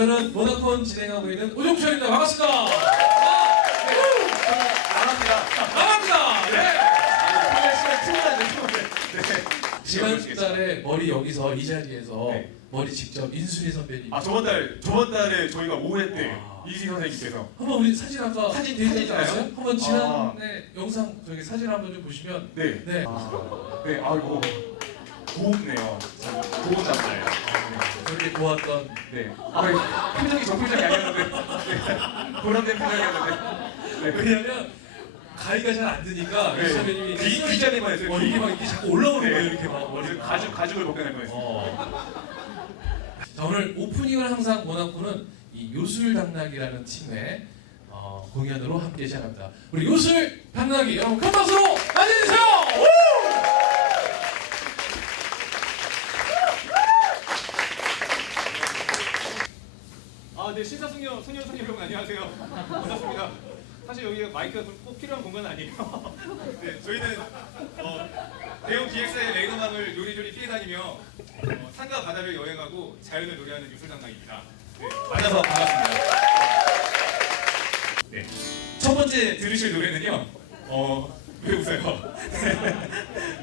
저는 모나콘 진행하고 있는 오종철입니다. 반갑습니다. 나갑니다. 지난 달에 머리 여기서 이 자리에서 머리 직접 인순이 선배님. 저번 달에 저희가 5회 때 이수희 선생님께서 한번 우리 사진 아까 사진 데이트하지 않았어요? 되셨나요? 한번 지난해 영상 저기 사진 한번 좀 보시면 네. 네. 아이고 고운네요. 고운 남자예요. 저렇게 고왔던 네. 표정이 저 표정이 아니었는데 보람된 표정이었는데. 왜냐면 가위가 잘 안 드니까 네. 선배님이 귀자리만 했어요. 이게 막 이렇게 자꾸 올라오는 네. 거예요. 이렇게 막 머리 가죽을 벗겨낼 뻔했어요. 자, 오늘 오프닝을 항상 모나코는 이 요술 당나귀라는 팀의 공연으로 함께 시작합니다. 우리 요술 당나귀 여러분 큰 박수로 맞이해주세요. 네, 신사숙녀 소녀 선생님 여러분 안녕하세요. 반갑습니다. 사실 여기가 마이크가 꼭 필요한 공간 아니에요. 네, 저희는 대형 기획사의 레이더망을 요리조리 피해 다니며 산과 바다를 여행하고 자연을 노래하는 요술당나귀입니다. 네, 만나서 반갑습니다. 네, 첫 번째 들으실 노래는요. 왜 웃어요?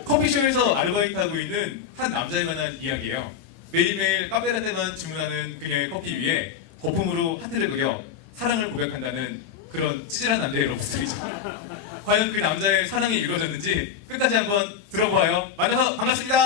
커피숍에서 아르바이트하고 있는 한 남자에 관한 이야기예요. 매일매일 카페라떼만 주문하는 그녀의 커피 위에 거품으로 하트를 그려 사랑을 고백한다는 그런 찌질한 남자의 러브스토리죠. 과연 그 남자의 사랑이 이루어졌는지 끝까지 한번 들어보아요. 만나서 반갑습니다.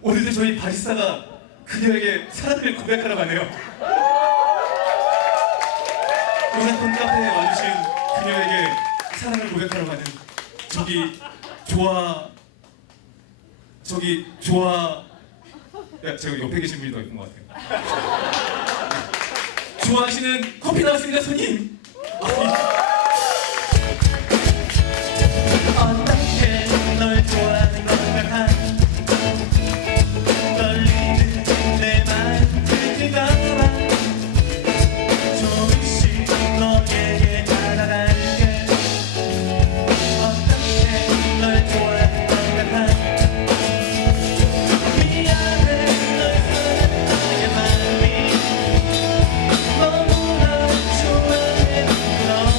오늘도 저희 바리스타가 그녀에게 사랑을 고백하러 가네요. 모나콘 카페에 와주신 그녀에게 사랑을 고백하러 가는 제가 옆에 계신 분이 더 있는 것 같아요. 좋아하시는 커피 나왔습니다, 손님. 어떻게 널 좋아하는 것 같아 떨리는 내 맘 들킬까봐 조금씩 너에게 다가갈게 어떻게 널 좋아하는 것 같아 미안해 널 사랑하는 나의 마음이 너무나 좋아해 부러워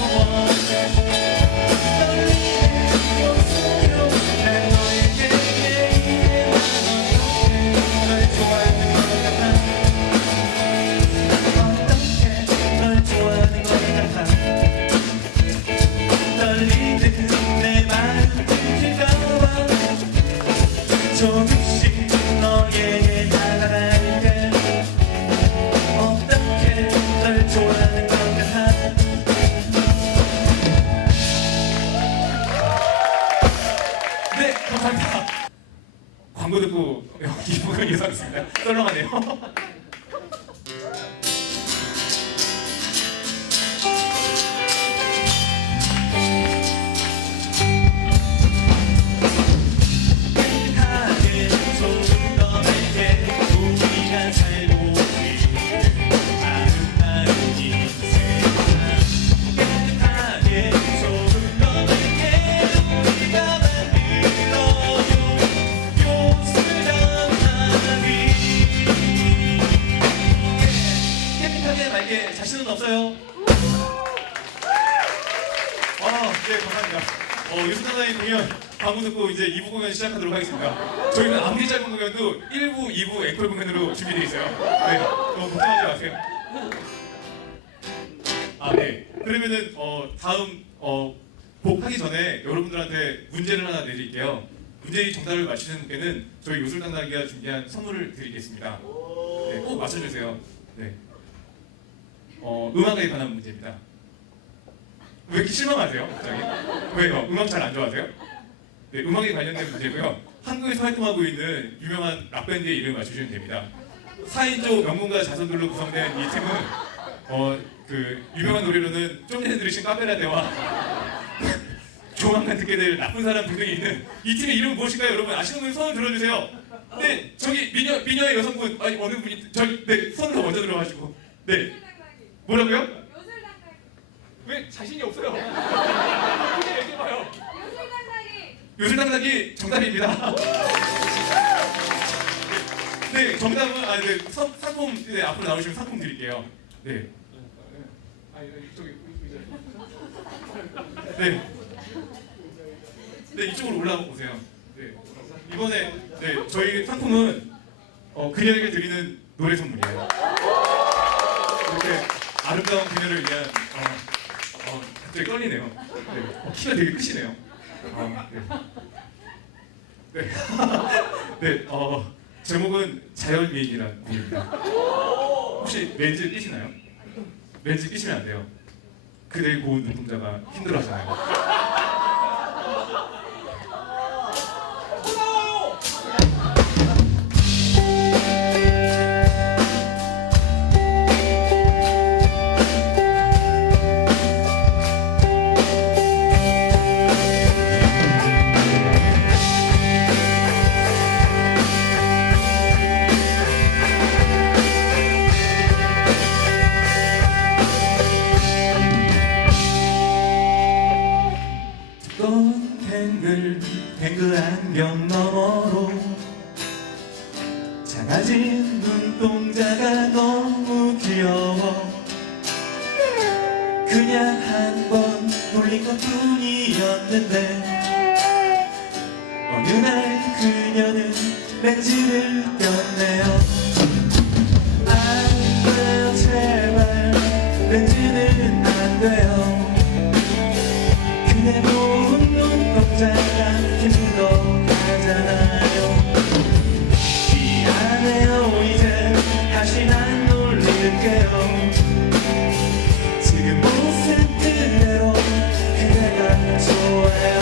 조금씩 너에게 다가갈게 어떻게 널 좋아하는 것 같아 네, 감사합니다. 광고 듣고 기분을 예상했습니다. 썰렁하네요. 요술 당당의 공연 광고 듣고 이제 2부 공연 시작하도록 하겠습니다. 저희는 아무리 짧은 공연도 1부, 2부 앵콜 공연으로 준비되어 있어요. 네, 너무 걱정하지 마세요. 아, 네. 그러면은 다음 곡 하기 전에 여러분들한테 문제를 하나 내드릴게요. 문제의 정답을 맞히는 분께는 저희 요술 당당이가 준비한 선물을 드리겠습니다. 네, 꼭 맞춰주세요. 네. 음악에 관한 문제입니다. 왜 이렇게 실망하세요, 갑자기? 왜요? 음악 잘 안 좋아하세요? 네, 음악에 관련된 문제고요. 한국에서 활동하고 있는 유명한 락밴드의 이름을 맞추시면 됩니다. 4인조 명문가 자손들로 구성된 이 팀은 그 유명한 노래로는 좀 전에 들으신 카페라데와 조만간 듣게 될 나쁜 사람 등등이 있는 이 팀의 이름은 무엇일까요? 여러분 아시는 분 손을 들어주세요. 네, 저기 미녀의 여성분, 아니 어느 분이 저기 네, 손을 더 먼저 들어가지고 네, 뭐라고요? 왜 자신이 없어요? 그게 얘기해봐요. 요술 당나귀 정답입니다. 네, 정답은 네, 상품 네, 앞으로 나오시면 상품 드릴게요. 네. 네. 네, 이쪽으로 올라가 보세요. 네. 이번에 네, 저희 상품은 그녀에게 드리는 노래 선물이에요. 이렇게 아름다운 그녀를 위한 갑자기 떨리네요. 네. 키가 되게 크시네요. 네. 네. 네. 제목은 자연미인이라는 곡입니다. 혹시 렌즈 끼시나요? 렌즈 끼시면 안 돼요. 그대의 고운 눈동자가 힘들어하잖아요. 뱅글 안경 너머로 작아진 눈동자가 너무 귀여워. 그냥 한 번 놀린 것 뿐이었는데 어느 날 그녀는 렌즈를 꼈네요. 안 돼요 제발 렌즈는 안 돼요. 그대 고운 눈동자가 힘들어하잖아요. 미안해요 이제 다신 안 놀릴게요. 지금 모습 그대로 그대가 좋아요.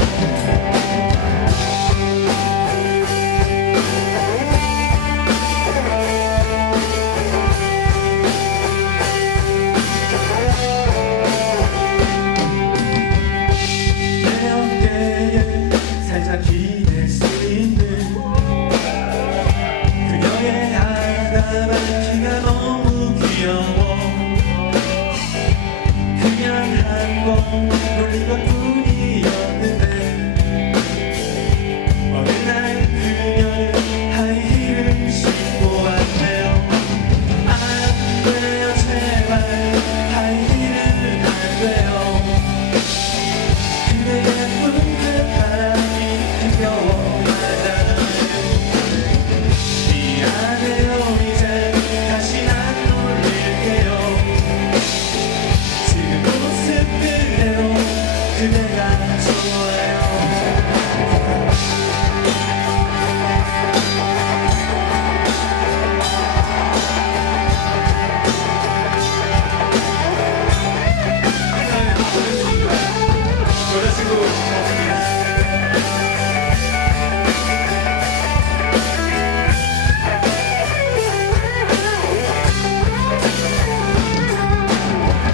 내 어깨에 살짝 기댈 수 있는 그녀의 아담한 키가 너무 귀여워. 그냥 한 번 놀린 것 뿐이었는데 어느 날 그녀는 하이힐을 신고 왔네요. 안 돼요 제발 하이힐은 안 돼요. 그대 예쁜 그 바람이 힘겨워하잖아요. 미안해요 이제 다신 안 놀릴게요. 지금 모습 그대로 그대가 좋아요. 여자친구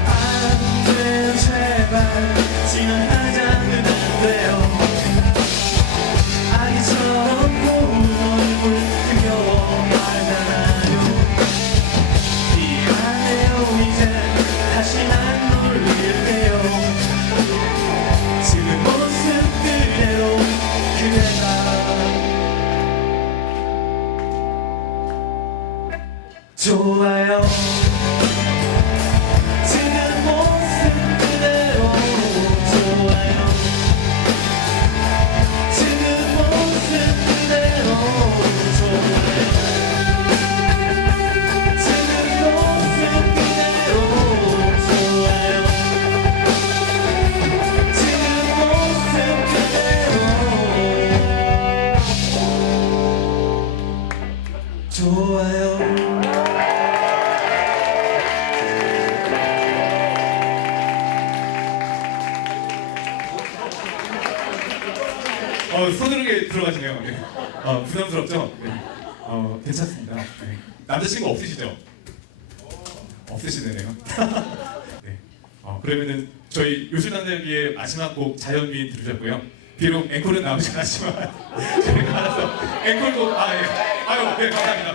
안 돼요 제발 지나가자면 안 돼요. 아기처럼 고운 얼굴 힘겨워하잖아요. 미안해요 이제 다신 안 놀릴게요. 지금 모습 그대로 그대가 좋아요. 지금 모습 그대로 좋아요. 좋아요. 서두르게 들어가시네요. 네. 부담스럽죠? 네. 괜찮습니다. 네. 남자친구 없으시죠? 없으시네요. 네. 그러면은 저희 요술단들기의 마지막 곡 자연미인 들으셨고요. 비록 앵콜은 나오지 않았지만 저희가 알아서 앵콜곡 예. 아유 네 감사합니다.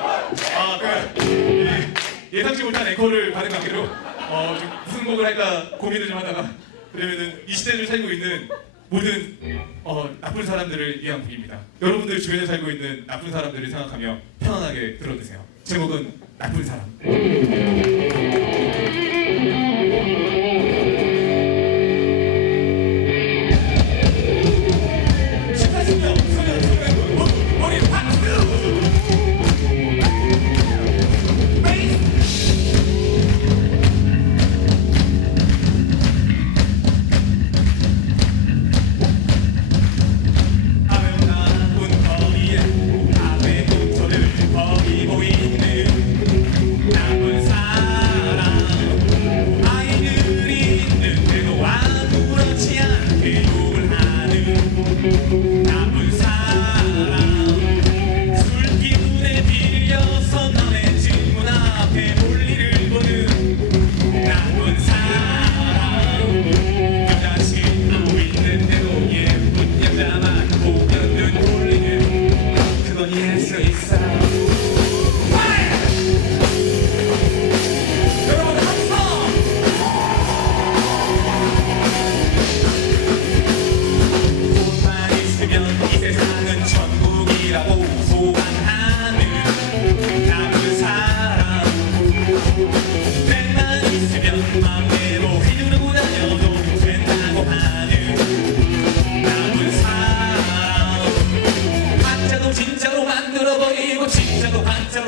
예상치 못한 앵콜을 받은 관계로 좀 무슨 곡을 할까 고민을 좀 하다가 그러면은 이 시대를 살고 있는 모든 나쁜 사람들을 위한 곡입니다. 여러분들 주변에 살고 있는 나쁜 사람들을 생각하며 편안하게 들어주세요. 제목은 나쁜 사람.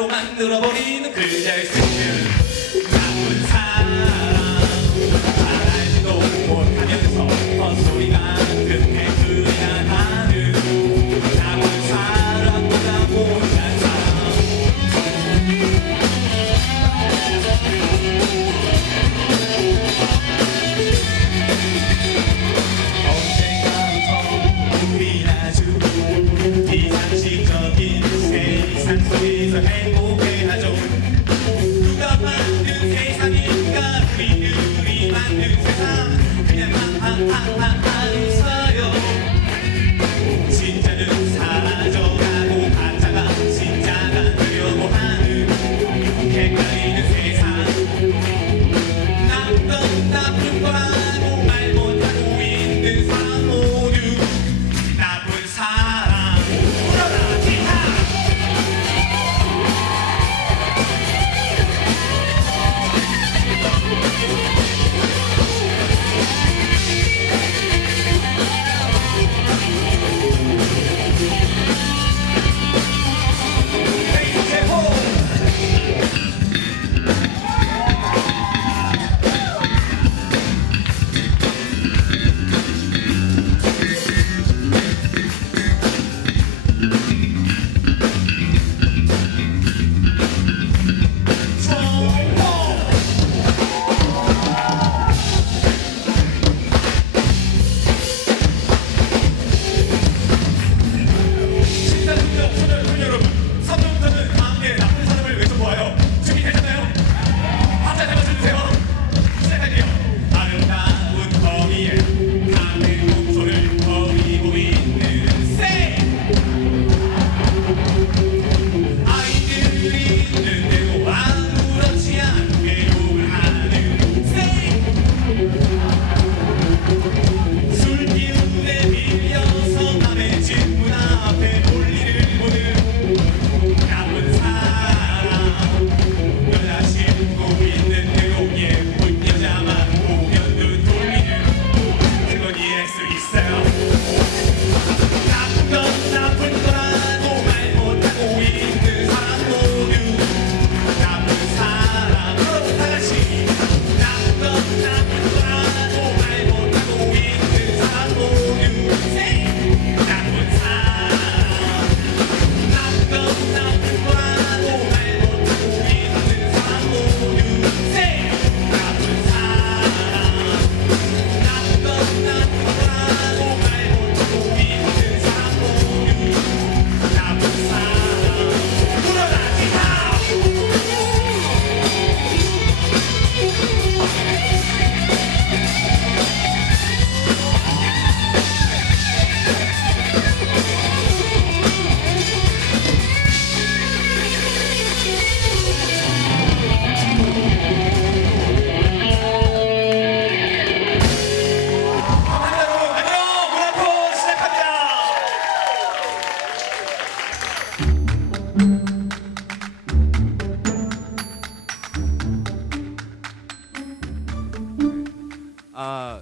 만들어버리는 그자의 스킬 나쁜 사람 말하지도 못하면서 헛소리가 끝에 그냥 하는 나쁜 사람보다 못한 사람 언젠가부터 우린 아주 비상식적인 세상 속에서 행복해하죠. 누가 만든 세상인가 우리들이 만든 세상 그냥 안 웃어요. 진짜는 사라져가고 가짜가 진짜가 되려고 하는 헷갈리는 세상 나쁜 거라고 말 못하고 있는 사람 모두 나쁜 사람 울어라 지하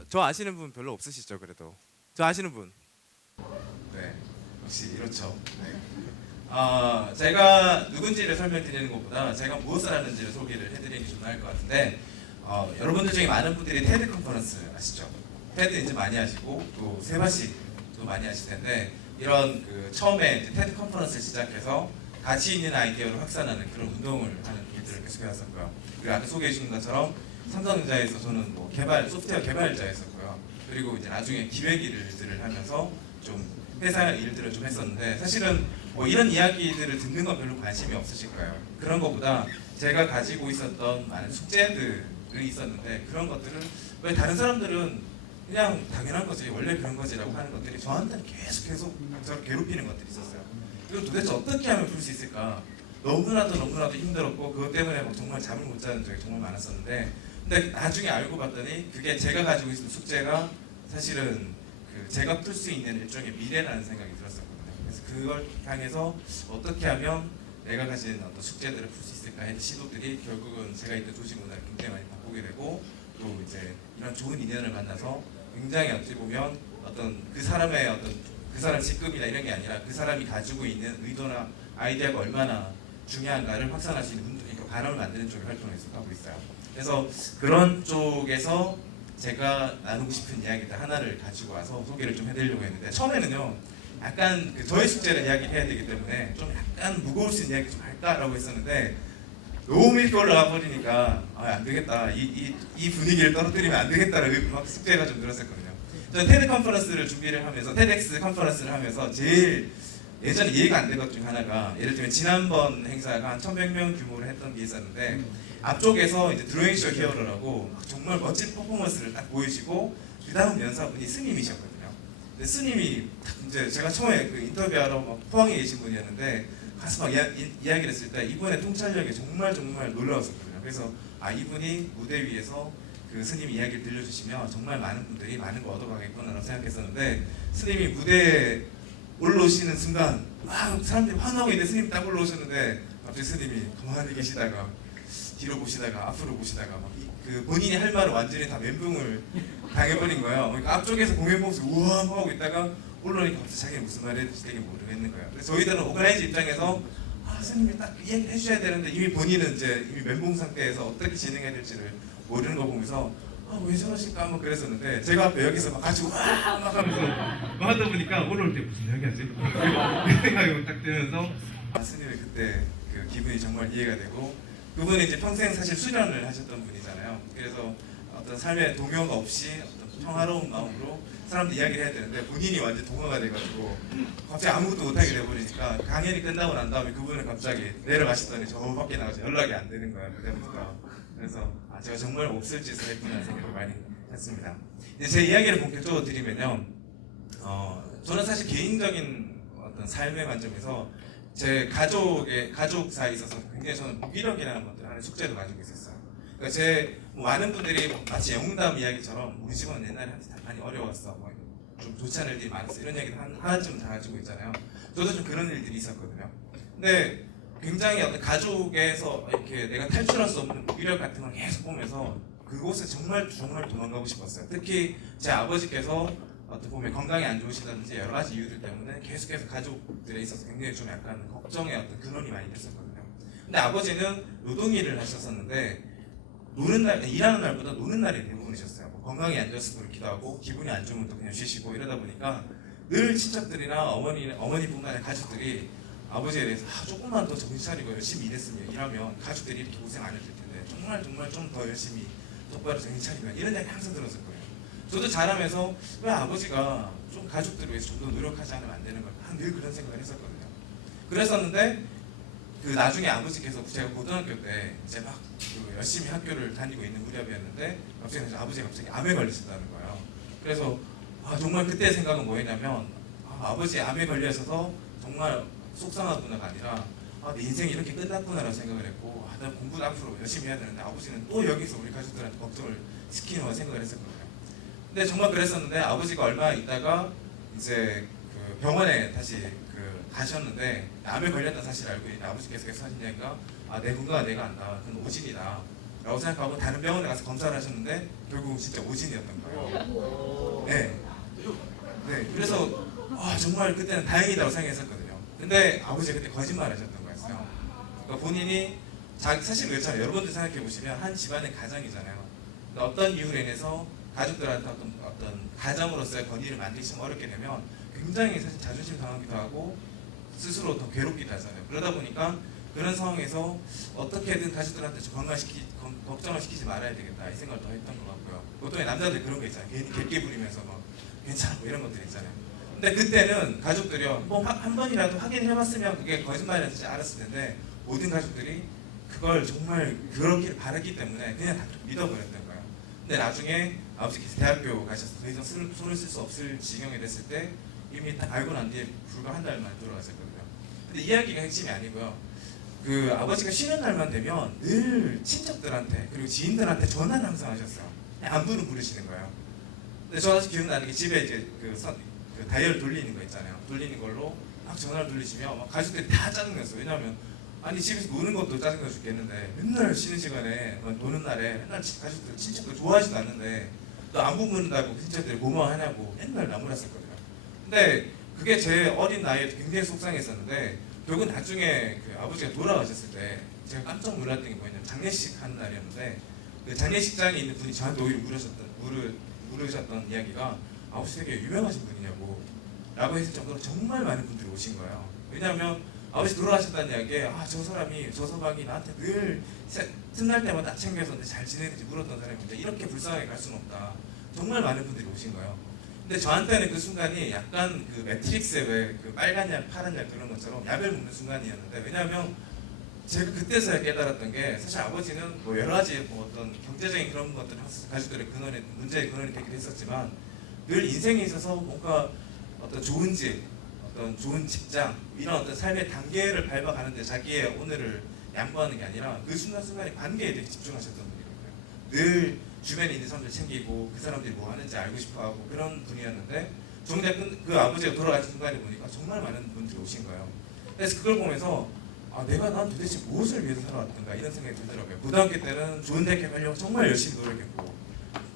저 아시는 분 별로 없으시죠? 그래도 저 아시는 분? 네, 역시 이렇죠. 네. 제가 누군지를 설명드리는 것보다 제가 무엇을 하는지를 소개를 해드리는 게 좀 나을 것 같은데, 여러분들 중에 많은 분들이 테드 컨퍼런스 아시죠? 테드 이제 많이 하시고 또 세바시도 많이 하실 텐데, 이런 그 처음에 이제 테드 컨퍼런스를 시작해서 가치 있는 아이디어를 확산하는 그런 운동을 하는 일들을 계속 해왔었고요. 그리고 아까 소개해 주신 것처럼 삼성전자에서 저는 뭐 소프트웨어 개발자였었고요. 그리고 이제 나중에 기획 일들을 하면서 좀 회사 일들을 좀 했었는데, 사실은 뭐 이런 이야기들을 듣는 건 별로 관심이 없으실 거예요. 그런 것보다 제가 가지고 있었던 많은 숙제들이 있었는데, 그런 것들은 왜 다른 사람들은 그냥 당연한 거지, 원래 그런 거지라고 하는 것들이 저한테는 계속 저를 괴롭히는 것들이 있었어요. 그리고 도대체 어떻게 하면 풀 수 있을까? 너무나도 힘들었고, 그것 때문에 막 정말 잠을 못 자는 적이 정말 많았었는데, 근데 나중에 알고 봤더니 그게 제가 가지고 있는 숙제가 사실은 그 제가 풀 수 있는 일종의 미래라는 생각이 들었었거든요. 그래서 그걸 향해서 어떻게 하면 내가 가진 어떤 숙제들을 풀 수 있을까 하는 시도들이 결국은 제가 있던 조직 문화를 굉장히 많이 바꾸게 되고, 또 이제 이런 좋은 인연을 만나서 굉장히 어찌 보면 어떤 그 사람의 어떤 그 사람 직급이나 이런 게 아니라 그 사람이 가지고 있는 의도나 아이디어가 얼마나 중요한가를 확산할 수 있는 그러니까 바람을 만드는 쪽의 활동을 하고 있어요. 그래서 그런 쪽에서 제가 나누고 싶은 이야기들 하나를 가지고 와서 소개를 좀 해드리려고 했는데, 처음에는요 약간 그 저의 숙제를 이야기해야 되기 때문에 좀 약간 무거울 수 있는 이야기 좀 할까라고 했었는데, 너무 이렇게 올라가 버리니까 안 되겠다, 이 분위기를 떨어뜨리면 안 되겠다라는 막 숙제가 좀 늘었었거든요. 저는 테드 컨퍼런스를 준비를 하면서, 테드엑스 컨퍼런스를 하면서 제일 예전에 이해가 안 된 것 중 하나가, 예를 들면 지난번 행사가 한 1,100명 규모로 했던 게 있었는데, 앞쪽에서 이제 드로잉쇼 히어로라고 정말 멋진 퍼포먼스를 딱 보여주고, 그 다음 연사분이 스님이셨거든요. 근데 스님이 이제 제가 처음에 그 인터뷰하러 막 포항에 계신 분이었는데, 가서 막 이야기를 했을 때 이분의 통찰력이 정말 놀라웠었거든요. 그래서 이분이 무대 위에서 그 스님 이야기를 들려주시면 정말 많은 분들이 많은 거 얻어가겠구나라고 생각했었는데, 스님이 무대에 올라오시는 순간 막 사람들이 환호하고 있는데 스님이 딱 올라오셨는데, 갑자기 스님이 가만히 계시다가 뒤로 보시다가 앞으로 보시다가 막 그 본인이 할 말을 완전히 다 멘붕을 당해버린 거예요. 그러니까 앞쪽에서 공연 보면서 우와 하고 있다가 올라오니까 갑자기 자기가 무슨 말을 해야 될지 되게 모르겠는 거예요. 그래서 저희들은 오그라이즈 입장에서 스님이 딱 이야기를 해주셔야 되는데, 이미 본인은 이제 이미 멘붕 상태에서 어떻게 진행해야 될지를 모르는 거 보면서 왜 저러실까 한번 그랬었는데, 제가 앞에 여기서 막 가지고 막 하면서 막 하다 보니까 올라올 때 무슨 이야기 하지? 그 생각이 딱 들면서 스님의 그때 그 기분이 정말 이해가 되고, 그분이 이제 평생 사실 수련을 하셨던 분이잖아요. 그래서 어떤 삶의 동요가 없이 어떤 평화로운 마음으로 사람들 이야기를 해야 되는데, 본인이 완전 동화가 돼가지고 갑자기 아무것도 못하게 돼버리니까, 강연이 끝나고 난 다음에 그분은 갑자기 내려가시더니 저 밖에 나가서 연락이 안 되는 거예요. 그때부터. 그래서 제가 정말 없을 짓을 했구나 생각을 많이 했습니다. 이제 제 이야기를 본격적으로 드리면요, 저는 사실 개인적인 어떤 삶의 관점에서 제 가족 사이에 있어서 굉장히 저는 무기력이라는 것들 하나의 숙제도 가지고 있었어요. 그러니까 뭐 많은 분들이 마치 영웅담 이야기처럼 우리 집은 옛날에 많이 어려웠어, 좀 좋지 않은 일들이 많았어, 이런 얘기를 하나쯤 다 가지고 있잖아요. 저도 좀 그런 일들이 있었거든요. 근데 굉장히 어떤 가족에서 이렇게 내가 탈출할 수 없는 무기력 같은 걸 계속 보면서 그곳에 정말 도망가고 싶었어요. 특히 제 아버지께서 어떻게 보면 건강이 안 좋으시다든지 여러 가지 이유들 때문에 계속해서 가족들에 있어서 굉장히 좀 약간 걱정의 어떤 근원이 많이 됐었거든요. 근데 아버지는 노동일을 하셨었는데, 일하는 날보다 노는 날이 대부분이셨어요. 건강이 안 좋아서 그렇기도 하고, 기분이 안 좋으면 또 그냥 쉬시고 이러다 보니까 늘 친척들이나 어머니뿐만 아니라 가족들이 아버지에 대해서 조금만 더 정신 차리고 열심히 일하면 가족들이 이렇게 고생 안 했을 텐데, 정말 좀 더 열심히 똑바로 정신 차리면, 이런 이야기 항상 들었을 거예요. 저도 자라면서 왜 아버지가 좀 가족들을 위해서 좀 더 노력하지 않으면 안 되는 걸까, 늘 그런 생각을 했었거든요. 그랬었는데 그 나중에 아버지께서, 제가 고등학교 때 이제 막 열심히 학교를 다니고 있는 무렵이었는데, 아버지가 갑자기 암에 걸리신다는 거예요. 그래서 정말 그때 생각은 뭐였냐면, 아버지 암에 걸려서 정말 속상하구나가 아니라 내 인생이 이렇게 끝났구나라는 생각을 했고, 나 공부도 앞으로 열심히 해야 되는데 아버지는 또 여기서 우리 가족들한테 걱정을 시키는 생각을 했었거든요. 근데 정말 그랬었는데, 아버지가 얼마 있다가 이제 그 병원에 다시 가셨는데, 암에 걸렸다는 사실을 알고 있는데 아버지께서 계속 하신 이야기가 내 건강은 내가 안다, 그건 오진이다 라고 생각하고 다른 병원에 가서 검사를 하셨는데 결국 진짜 오진이었던 거예요. 네. 네. 그래서 정말 그때는 다행이라고 생각했었거든요. 근데 아버지가 그때 거짓말 하셨던 거였어요. 그러니까 본인이 사실 그렇잖아요. 여러분들 생각해 보시면 한 집안의 가정이잖아요. 근데 어떤 이유로 인해서 가족들한테 어떤 가정으로서의 권위를 만들기 어렵게 되면 굉장히 사실 자존심 상하기도 하고 스스로 더 괴롭기도 하잖아요. 그러다 보니까 그런 상황에서 어떻게든 가족들한테 좀 걱정을 시키지 말아야 되겠다 이 생각을 더 했던 것 같고요. 보통 남자들 그런 거 있잖아요. 괜히 객기 부리면서 막 괜찮아 뭐 이런 것들 있잖아요. 근데 그때는 가족들이 한 번이라도 확인해봤으면 그게 거짓말이었는지 알았을 텐데 모든 가족들이 그걸 정말 그렇게 바랐기 때문에 그냥 다 믿어버렸던 거예요. 근데 나중에 아버지께서 대학교 가셔서 더 이상 손을 쓸 수 없을 지경이 됐을 때 이미 다 알고 난 뒤에 불과 한 달 만에 돌아가셨거든요. 근데 이야기가 핵심이 아니고요. 그 아버지가 쉬는 날만 되면 늘 친척들한테 그리고 지인들한테 전화를 항상 하셨어요. 안부는 부르시는 거예요. 근데 저 아직 기억나는 게 집에 이제 그 다이얼 돌리는 거 있잖아요. 돌리는 걸로 막 전화를 돌리시면 막 가족들이 다 짜증냈어요. 왜냐하면 아니 집에서 노는 것도 짜증나 죽겠는데 맨날 쉬는 시간에 노는 날에 맨날 가족들 친척들 좋아하지도 않는데 또 안부 묻는다고 친척들이 고마워하냐고 맨날 나무랐었거든요. 근데 그게 제 어린 나이에 굉장히 속상했었는데 결국 나중에 그 아버지가 돌아가셨을 때 제가 깜짝 놀랐던 게 뭐냐면 장례식 하는 날이었는데 그 장례식장에 있는 분이 저한테 오히려 물으셨던 이야기가 아버지 되게 유명하신 분이냐고 라고 했을 정도로 정말 많은 분들이 오신 거예요. 왜냐하면 아버지 돌아가셨다는 이야기에 저 사람이 저 서방이 나한테 늘 틈날 때마다 챙겨서 잘 지내는지 물었던 사람인데 이렇게 불쌍하게 갈 수는 없다. 정말 많은 분들이 오신 거예요. 근데 저한테는 그 순간이 약간 그 매트릭스의 왜 그 빨간 약, 파란 약 그런 것처럼 약을 먹는 순간이었는데 왜냐하면 제가 그때서야 깨달았던 게 사실 아버지는 뭐 여러 가지 뭐 어떤 경제적인 그런 것들 가족들의 근원에 문제의 근원이 되기도 했었지만 늘 인생에 있어서 뭔가 어떤 좋은 집, 어떤 좋은 직장 이런 어떤 삶의 단계를 밟아가는데 자기의 오늘을 양보하는 게 아니라 그 순간순간의 관계에 되게 집중하셨던 분이거든요. 늘 주변에 있는 사람들 챙기고 그 사람들이 뭐 하는지 알고 싶어하고 그런 분이었는데 정작 그 아버지가 돌아가신 순간에 보니까 정말 많은 분들이 오신 거예요. 그래서 그걸 보면서 내가 난 도대체 무엇을 위해서 살아왔던가 이런 생각이 들더라고요. 고등학교 때는 좋은 대학 가려고 정말 열심히 노력했고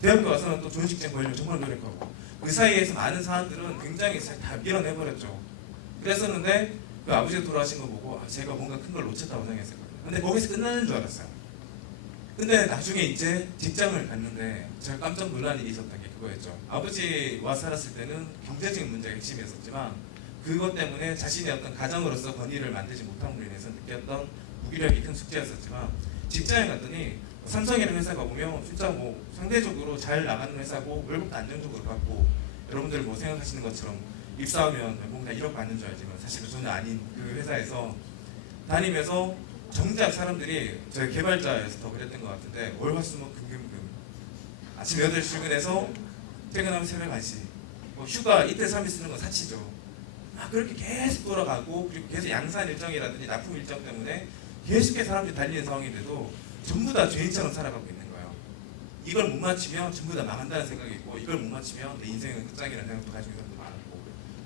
대학교 와서는 또 좋은 직장 가려고 정말 노력하고 그 사이에서 많은 사람들은 굉장히 다 밀어내버렸죠. 그랬었는데 그 아버지가 돌아가신 거 보고 제가 뭔가 큰 걸 놓쳤다고 생각했었거든요. 근데 거기서 끝나는 줄 알았어요. 근데 나중에 이제 직장을 갔는데 제가 깜짝 놀란 일이 있었던 게 그거였죠. 아버지와 살았을 때는 경제적인 문제가 핵심이었었지만 그것 때문에 자신의 어떤 가정으로서 권위를 만들지 못함으로 인해서 느꼈던 무기력이 큰 숙제였었지만 직장에 갔더니 삼성이라는 회사가 보면 진짜 뭐 상대적으로 잘 나가는 회사고 월급도 안정적으로 받고 여러분들 뭐 생각하시는 것처럼 입사하면 뭔가 1억 받는 줄 알지만 사실은 전혀 아닌 그 회사에서 다니면서 정작 사람들이 저희 개발자에서 더 그랬던 것 같은데 월화수목 금금금 아침 8시 출근해서 퇴근하면 새벽 1시 뭐 휴가 이틀 3일 쓰는 건 사치죠. 그렇게 계속 돌아가고 그리고 계속 양산 일정이라든지 납품 일정 때문에 계속해서 사람들이 달리는 상황인데도 전부 다 죄인처럼 살아가고 있는 거예요. 이걸 못 맞추면 전부 다 망한다는 생각이 있고 이걸 못 맞추면 내 인생은 끝장이라는 생각도 가지고 있는 사람도 많았고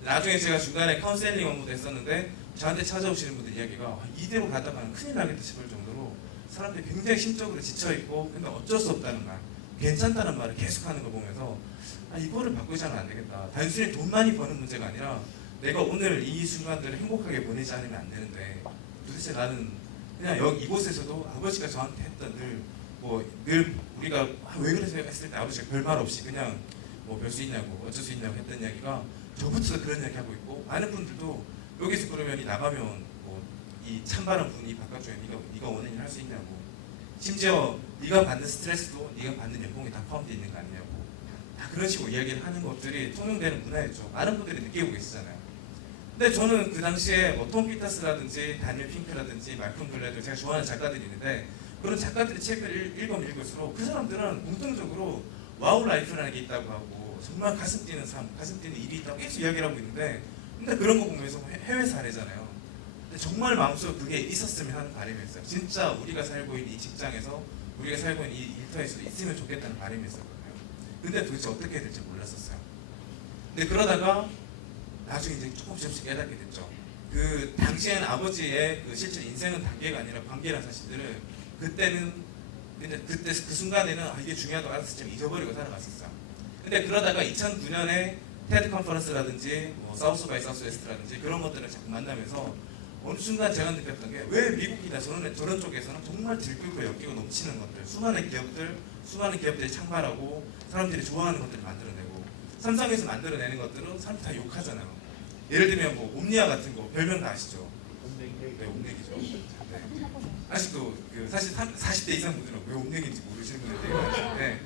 나중에 제가 중간에 카운셀링 업무도 했었는데 저한테 찾아오시는 분들 이야기가 이대로 가다가는 큰일 나겠다 싶을 정도로 사람들이 굉장히 심적으로 지쳐있고 근데 어쩔 수 없다는 말 괜찮다는 말을 계속하는 걸 보면서 이거를 바꾸자면 안 되겠다. 단순히 돈 많이 버는 문제가 아니라 내가 오늘 이 순간들을 행복하게 보내지 않으면 안 되는데 도대체 나는 그냥 이곳에서도 아버지가 저한테 했던 늘 우리가 왜 그러세요 했을 때 아버지가 별말 없이 그냥 뭐 별 수 있냐고 어쩔 수 있냐고 했던 이야기가 저부터 그런 이야기 하고 있고 많은 분들도 여기서 그러면 나가면 뭐 이 찬바람 분이 바깥쪽에 네가 원하는 일 할 수 있냐고 심지어 네가 받는 스트레스도 네가 받는 연봉이 다 포함되어 있는 거 아니냐고 다 그런 식으로 이야기를 하는 것들이 통용되는 문화였죠. 많은 분들이 느끼고 계시잖아요. 근데 저는 그 당시에 뭐 톰 피터스라든지 다니엘 핑크라든지 말콤 글래드 제가 좋아하는 작가들이 있는데 그런 작가들의 책을 읽으면 읽을수록 그 사람들은 공통적으로 와우 라이프라는 게 있다고 하고 정말 가슴 뛰는 삶, 가슴 뛰는 일이 있다고 계속 이야기를 하고 있는데 근데 그런 거 보면서 해외 사례잖아요. 근데 정말 마음속에 그게 있었으면 하는 바람이었어요. 진짜 우리가 살고 있는 이 직장에서 우리가 살고 있는 이 일터에서 있으면 좋겠다는 바람이었거든요. 근데 도대체 어떻게 될지 몰랐었어요. 근데 그러다가 나중에 이제 조금씩 깨닫게 됐죠. 그 당시에는 아버지의 그 실제 인생은 단계가 아니라 관계라는 사실들을 그때는 근데 그때 그 순간에는 이게 중요하다고 알아서 좀 잊어버리고 살아갔었어요. 근데 그러다가 2009년에 테드 컨퍼런스라든지 뭐 사우스 바이 사우스 웨스트라든지 그런 것들을 자꾸 만나면서 어느 순간 제가 느꼈던 게 왜 미국이나 저런 쪽에서는 정말 들끓고 엮이고 넘치는 것들, 수많은 기업들이 창발하고 사람들이 좋아하는 것들을 만들어내고 삼성에서 만들어내는 것들은 사람들이 다 욕하잖아요. 예를 들면 뭐 옴니아 같은 거 별명 다 아시죠? 네, 옴닉이죠. 네. 아직도 그 사실 40대 이상 분들은 왜 옴닉인지 모르시는 분들이 되게 많으신데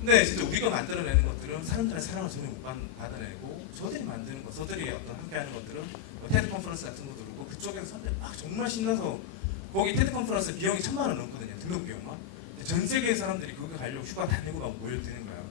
근데 진짜 우리가 만들어내는 것들은 사람들의 사랑을 전혀 못 받아내고 저들이 만드는 것, 저들이 어떤 함께하는 것들은 뭐 테드 컨퍼런스 같은 것도 그렇고 그쪽에서 사람들이 막 정말 신나서 거기 테드 컨퍼런스 비용이 1,000만 원 넘거든요. 등록 비용만. 근데 전 세계의 사람들이 거기 가려고 휴가 다 내고 막 모여드는 거예요.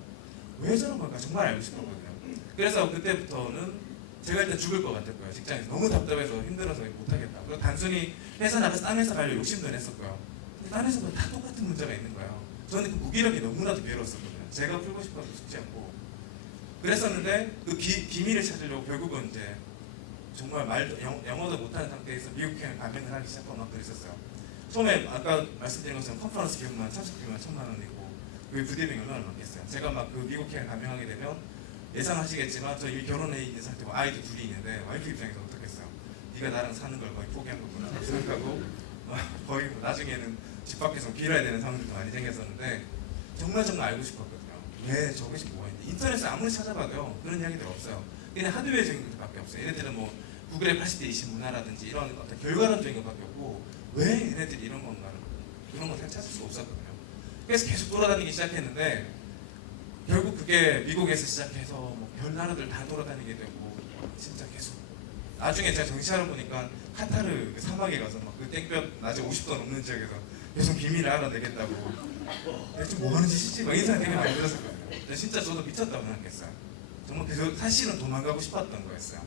왜 저런 걸까 정말 알고 싶었거든요. 그래서 그때부터는 제가 일단 죽을 것 같았고요. 직장에서 너무 답답해서 힘들어서 못하겠다. 그리고 단순히 회사 나가서 딴 회사 가려고 욕심도 냈었고요. 근데 딴 회사도 다 똑같은 문제가 있는 거예요. 저는 그 무기력이 너무나도 괴로웠었거든요. 제가 풀고 싶어도 쉽지 않고 그랬었는데 그 비밀을 찾으려고 결국은 이제 정말 영어도 못하는 상태에서 미국행 가맹을 하기 시작하고 막 그랬었어요. 처음에 아까 말씀드린 것처럼 컨퍼런스 비용만 참석 비용만 1,000만 원이고 그 부대비용이 얼마나 많겠어요. 제가 막 그 미국행 가맹하게 되면 예상하시겠지만 저 이미 결혼해 있는 상태고 아이도 둘이 있는데 와이프 입장에서 어떻겠어요. 네가 나랑 사는 걸 거의 포기한 거구나 생각하고 거의 뭐 나중에는 집 밖에서 빌어야 되는 상황들도 많이 생겼었는데 정말 알고 싶었거든요. 왜 저것이 뭐가 있는지 인터넷에 아무리 찾아봐도요 그런 이야기들 없어요. 그냥 하드웨어적인 것밖에 없어요. 얘네들은 뭐 구글의 80대 20 문화라든지 이런 어떤 결과론적인 것밖에 없고 왜 얘네들이 이런 건가를 그런 걸 찾을 수가 없었거든요. 그래서 계속 돌아다니기 시작했는데 결국 그게 미국에서 시작해서 뭐 별 나라들 다 돌아다니게 되고 진짜 계속 나중에 제가 정신 차려보니까 카타르 그 사막에 가서 막 그 땡볕 낮에 50도 넘는 지역에서 계속 비밀을 알아내겠다고 대체 뭐 하는 짓이지? 막 이런 생각이 되게 많이 들었었거든요. 근데 진짜 저도 미쳤다고 생각했어요. 정말 그래서 사실은 도망가고 싶었던 거였어요.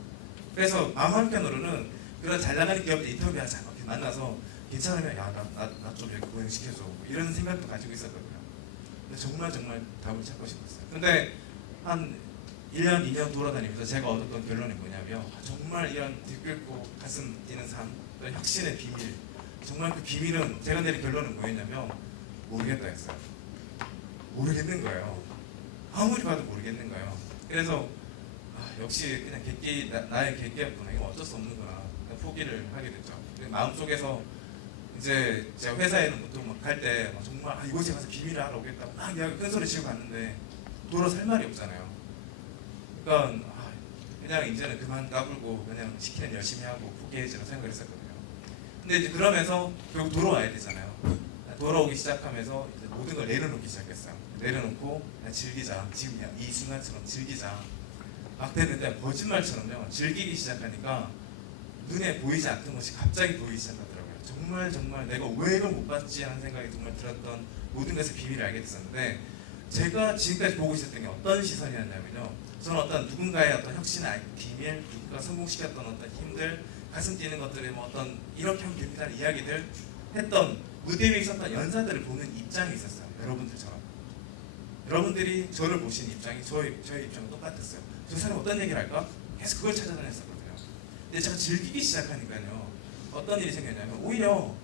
그래서 마음 한편으로는 그런 잘 나가는 기업들 인터뷰하자 이렇게 만나서 괜찮으면 나 좀 이렇게 고용시켜줘 이런 생각도 가지고 있었거든요. 근데 정말 답을 찾고 싶었어요. 근데 한 1년, 2년 돌아다니면서 제가 얻었던 결론이 뭐냐면 정말 이런 들끓고 가슴 뛰는 삶, 혁신의 비밀 정말 그 비밀은 제가 내린 결론은 뭐였냐면 모르겠다 했어요. 모르겠는 거예요. 아무리 봐도 모르겠는 거예요. 그래서 역시 그냥 나의 객기였구나. 이거 어쩔 수 없는구나. 포기를 하게 됐죠. 마음속에서 이제 제가 회사에는 보통 막 갈 때 정말 이곳에 가서 비밀을 하러 오겠다고 막 이야기 큰 소리 치고 갔는데 돌아서 할 말이 없잖아요. 그러니까 그냥 이제는 그만 까불고 그냥 시키는 열심히 하고 포기해지는 생각을 했었거든요. 근데 이제 그러면서 결국 돌아와야 되잖아요. 돌아오기 시작하면서 이제 모든 걸 내려놓기 시작했어요. 내려놓고 그냥 즐기자. 지금 그냥 이 순간처럼 즐기자. 막 됐는데 거짓말처럼요. 즐기기 시작하니까 눈에 보이지 않던 것이 갑자기 보이기 시작하더라고요. 정말 내가 왜 이걸 못 봤지 하는 생각이 정말 들었던 모든 것의 비밀을 알게 됐었는데 제가 지금까지 보고 있었던 게 어떤 시선이었냐면요. 저는 어떤 누군가의 어떤 혁신의 비밀, 누군가 성공시켰던 어떤 힘들, 가슴 뛰는 것들의 뭐 어떤 이렇게 하면 됩니다라는 이야기들 했던 무대 위에 있었던 연사들을 보는 입장이 있었어요. 여러분들처럼. 여러분들이 저를 보시는 입장이 저의 입장과 똑같았어요. 저 사람 어떤 얘기를 할까? 계속 그걸 찾아다녔었거든요. 근데 제가 즐기기 시작하니까요. 어떤 일이 생겼냐면 오히려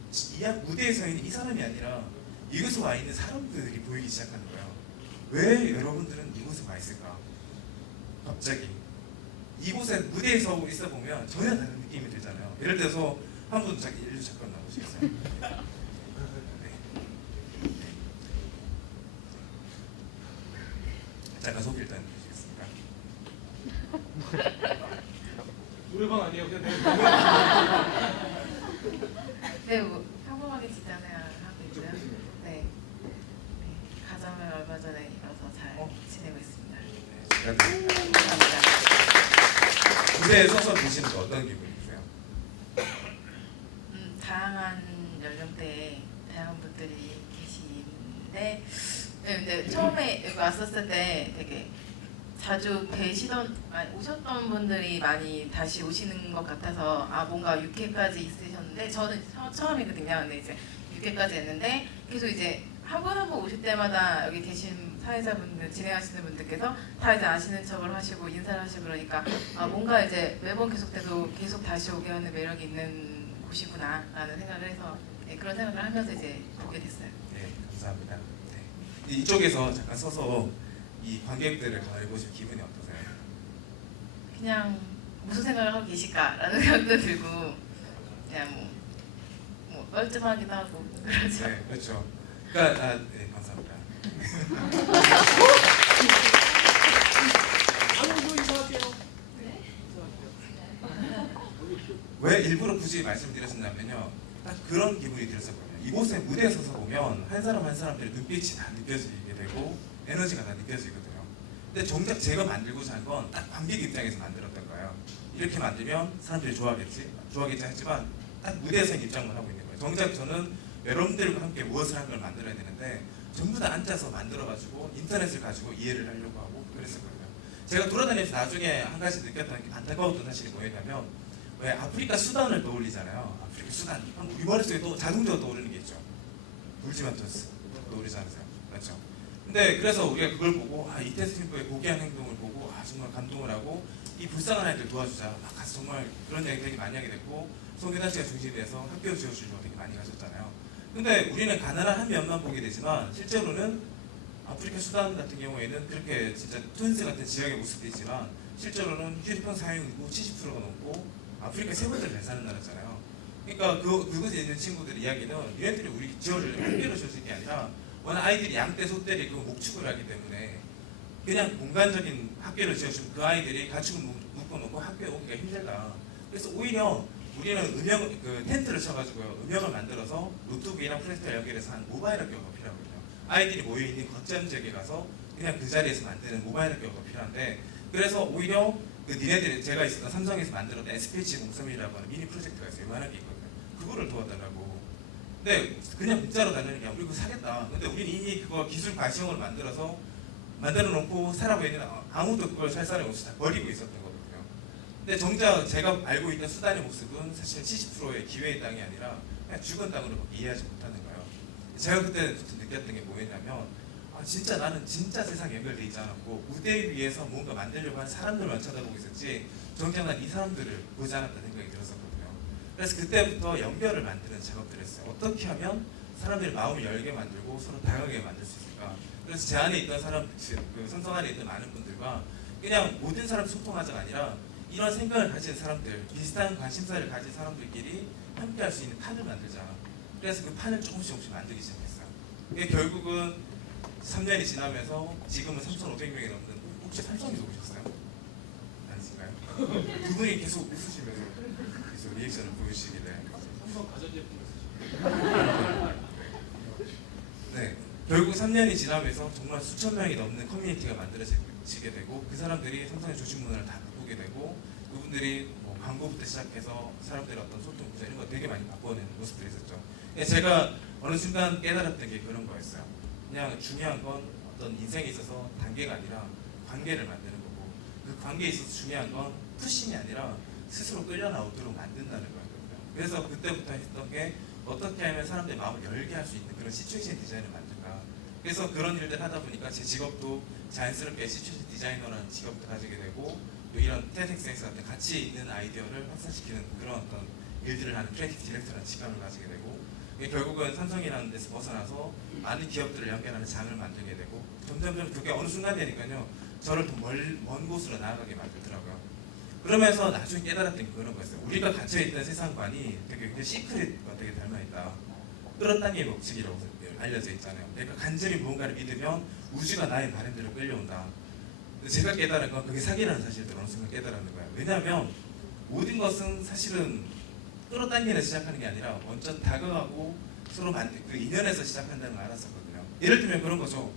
무대에 서 있는 이 사람이 아니라 이곳에 와 있는 사람들이 보이기 시작하는 거예요. 왜 여러분들은 이곳에 와 있을까? 갑자기 이곳에 무대에 서 있어 보면 전혀 다른 느낌이 들잖아요. 예를 들어서 한 분 일로 잠깐 나오시겠어요? 네. 잠깐 소개 일단 해주시겠습니까? 노래방 아니에요? 그냥 네, 뭐 평범하게 직장생활을 하고 있고요. 네. 가정을 얼마 전에 이뤄서 잘 지내고 있습니다. 감사합니다. 무대에 서서 보시는 거 어떤 기분이세요? 다양한 연령대의 다양한 분들이 계신데, 네, 근데 처음에 여기 왔었을 때 되게 자주 오셨던 분들이 많이 다시 오시는 것 같아서 뭔가 6회까지 있으셨는데 저는 처음이거든요. 근데 이제 6회까지 했는데 계속 이제 한 분 한 분 오실 때마다 여기 계신 사회자분들 진행하시는 분들께서 다 이제 아시는 척을 하시고 인사를 하시고 그러니까 뭔가 이제 매번 계속돼도 계속 다시 오게 하는 매력이 있는 곳이구나라는 생각을 해서 네, 그런 생각을 하면서 이제 보게 됐어요. 네, 감사합니다. 네. 이쪽에서 잠깐 서서 이 관객들을 가해보신 기분이 어떠세요? 그냥 무슨 생각을 하고 계실까라는 생각도 들고 그냥 뭐 뻘쭘하기도 하고 그렇죠. 네, 그렇죠. 그러니까 네, 감사합니다. 왜 일부러 굳이 말씀드렸냐면요, 딱 그런 기분이 들었었거든요. 이곳에 무대에 서서 보면 한 사람 한 사람들의 눈빛이 다 느껴지게 되고 에너지가 다 느껴지거든요. 근데 정작 제가 만들고자 한 건 딱 관객 입장에서 만들었던 거예요. 이렇게 만들면 사람들이 좋아하겠지 하지만 딱 무대에 선 입장만 하고 있는 거예요. 정작 저는 여러분들과 함께 무엇을 한 걸 만들어야 되는데 전부 다 앉아서 만들어가지고 인터넷을 가지고 이해를 하려고 하고 그랬었거든요. 제가 돌아다니면서 나중에 한 가지 느꼈던 안타까웠던 사실이 뭐였냐면, 왜 아프리카 수단을 떠올리잖아요. 아프리카 수단. 우리 머릿속에 또 자동적으로 떠오르는 게 있죠. 울지만 턴스 떠오르지 않으세요? 맞죠? 근데 그래서 우리가 그걸 보고 이태수 팀프의 고귀한 행동을 보고 정말 감동을 하고 이 불쌍한 아이들 도와주자 막 가서 정말 그런 이야기 되게 많이 하게 됐고, 송계단 씨가 중심이 돼서 학교 지어주려고 되게 많이 가셨잖아요. 근데 우리는 가난한 한 면만 보게 되지만 실제로는 아프리카 수단 같은 경우에는 그렇게 진짜 툰스 같은 지역의 모습도 있지만 실제로는 휴대폰 사용이고 70%가 넘고 아프리카 세 번째로 잘 사는 나라잖아요. 그러니까 그곳에 있는 친구들 이야기는 얘네들이 우리 지역을 학교로 지어줄 게 아니라 워낙 아이들이 양떼 소떼를 그 목축을 하기 때문에 그냥 공간적인 학교를 지어주면 그 아이들이 가축을 묶어놓고 학교에 오기가 힘들다. 그래서 오히려 우리는 텐트를 쳐가지고요, 음영을 만들어서 노트북이랑 프로젝터를 연결해서 한 모바일 학교가 필요하거든요. 아이들이 모여있는 거점 지역에 가서 그냥 그 자리에서 만드는 모바일 학교가 필요한데, 그래서 오히려 니네들이 제가 있었던 삼성에서 만들었던 SPH 공섬이라고 하는 미니 프로젝트가 있어요. 요만한 게 있거든요. 그거를 도와달라고. 근데 그냥 문자로 달라니까 우리 그거 사겠다. 근데 우리는 이미 그거 기술 과시형을 만들어 놓고 살아고 있는, 아무도 그걸 살 사람이 없이 다 버리고 있었던 거거든요. 근데 정작 제가 알고 있는 수단의 모습은 사실 70%의 기회의 땅이 아니라 그냥 죽은 땅으로 이해하지 못하는 거예요. 제가 그때부터 느꼈던 게 뭐였냐면, 진짜 나는 진짜 세상 연결돼 있지 않았고 무대 위에서 뭔가 만들려고 한 사람들만 쳐다보고 있었지 정작 난 이 사람들을 보지 않았다는 생각이 들었었거든요. 그래서 그때부터 연결을 만드는 작업들을 했어요. 어떻게 하면 사람들의 마음을 열게 만들고 서로 다가가게 만들 수 있을까. 그래서 제 안에 있던 삼성 안에 있던 많은 분들과 그냥 모든 사람 소통하자가 아니라 이런 생각을 가진 사람들, 비슷한 관심사를 가진 사람들끼리 함께 할 수 있는 판을 만들자. 그래서 그 판을 조금씩 만들기 시작했어요. 이게 결국은 3년이 지나면서 지금은 3,500명이 넘는, 혹시 삼성에서 오셨어요? 아니신가요? 두 분이 계속 웃으시면서 계속 리액션을 보여주시길래 삼성 가전제품 네, 결국 3년이 지나면서 정말 수천 명이 넘는 커뮤니티가 만들어지게 되고 그 사람들이 삼성의 조직 문화를 다 바꾸게 되고 그분들이 뭐 광고부터 시작해서 사람들의 어떤 소통 구조 이런 거 되게 많이 바꿔내는 모습들이 있었죠. 제가 어느 순간 깨달았던 게 그런 거였어요. 그냥 중요한 건 어떤 인생에 있어서 단계가 아니라 관계를 만드는 거고, 그 관계에 있어서 중요한 건 푸싱이 아니라 스스로 끌려 나오도록 만든다는 거였거든요. 그래서 그때부터 했던 게 어떻게 하면 사람들의 마음을 열게 할 수 있는 그런 시츄에이션 디자인을 만들까. 그래서 그런 일들 하다 보니까 제 직업도 자연스럽게 시츄에이션 디자이너라는 직업도 가지게 되고, 또 이런 TEDx 같은 가치 있는 아이디어를 확산시키는 그런 어떤 일들을 하는 크리에이티브 디렉터라는 직감을 가지게 되고, 결국은 삼성이라는 데서 벗어나서 많은 기업들을 연결하는 장을 만들게 되고, 점점점 그게 어느 순간 되니까요 저를 더 먼 곳으로 나아가게 만들더라고요. 그러면서 나중에 깨달았던 게 그런 거였어요. 우리가 갇혀있던 세상관이 되게 굉장히 시크릿과 되게 닮아있다. 끌어당기의 법칙이라고 알려져 있잖아요. 내가 간절히 무언가를 믿으면 우주가 나의 바람대로 끌려온다. 제가 깨달은 건 그게 사기라는 사실을 어느 순간 깨달았는 거예요. 왜냐하면 모든 것은 사실은 끌어당기는 시작하는 게 아니라 먼저 다가가고 서로 그 인연에서 시작한다는 걸 알았었거든요. 예를 들면 그런 거죠.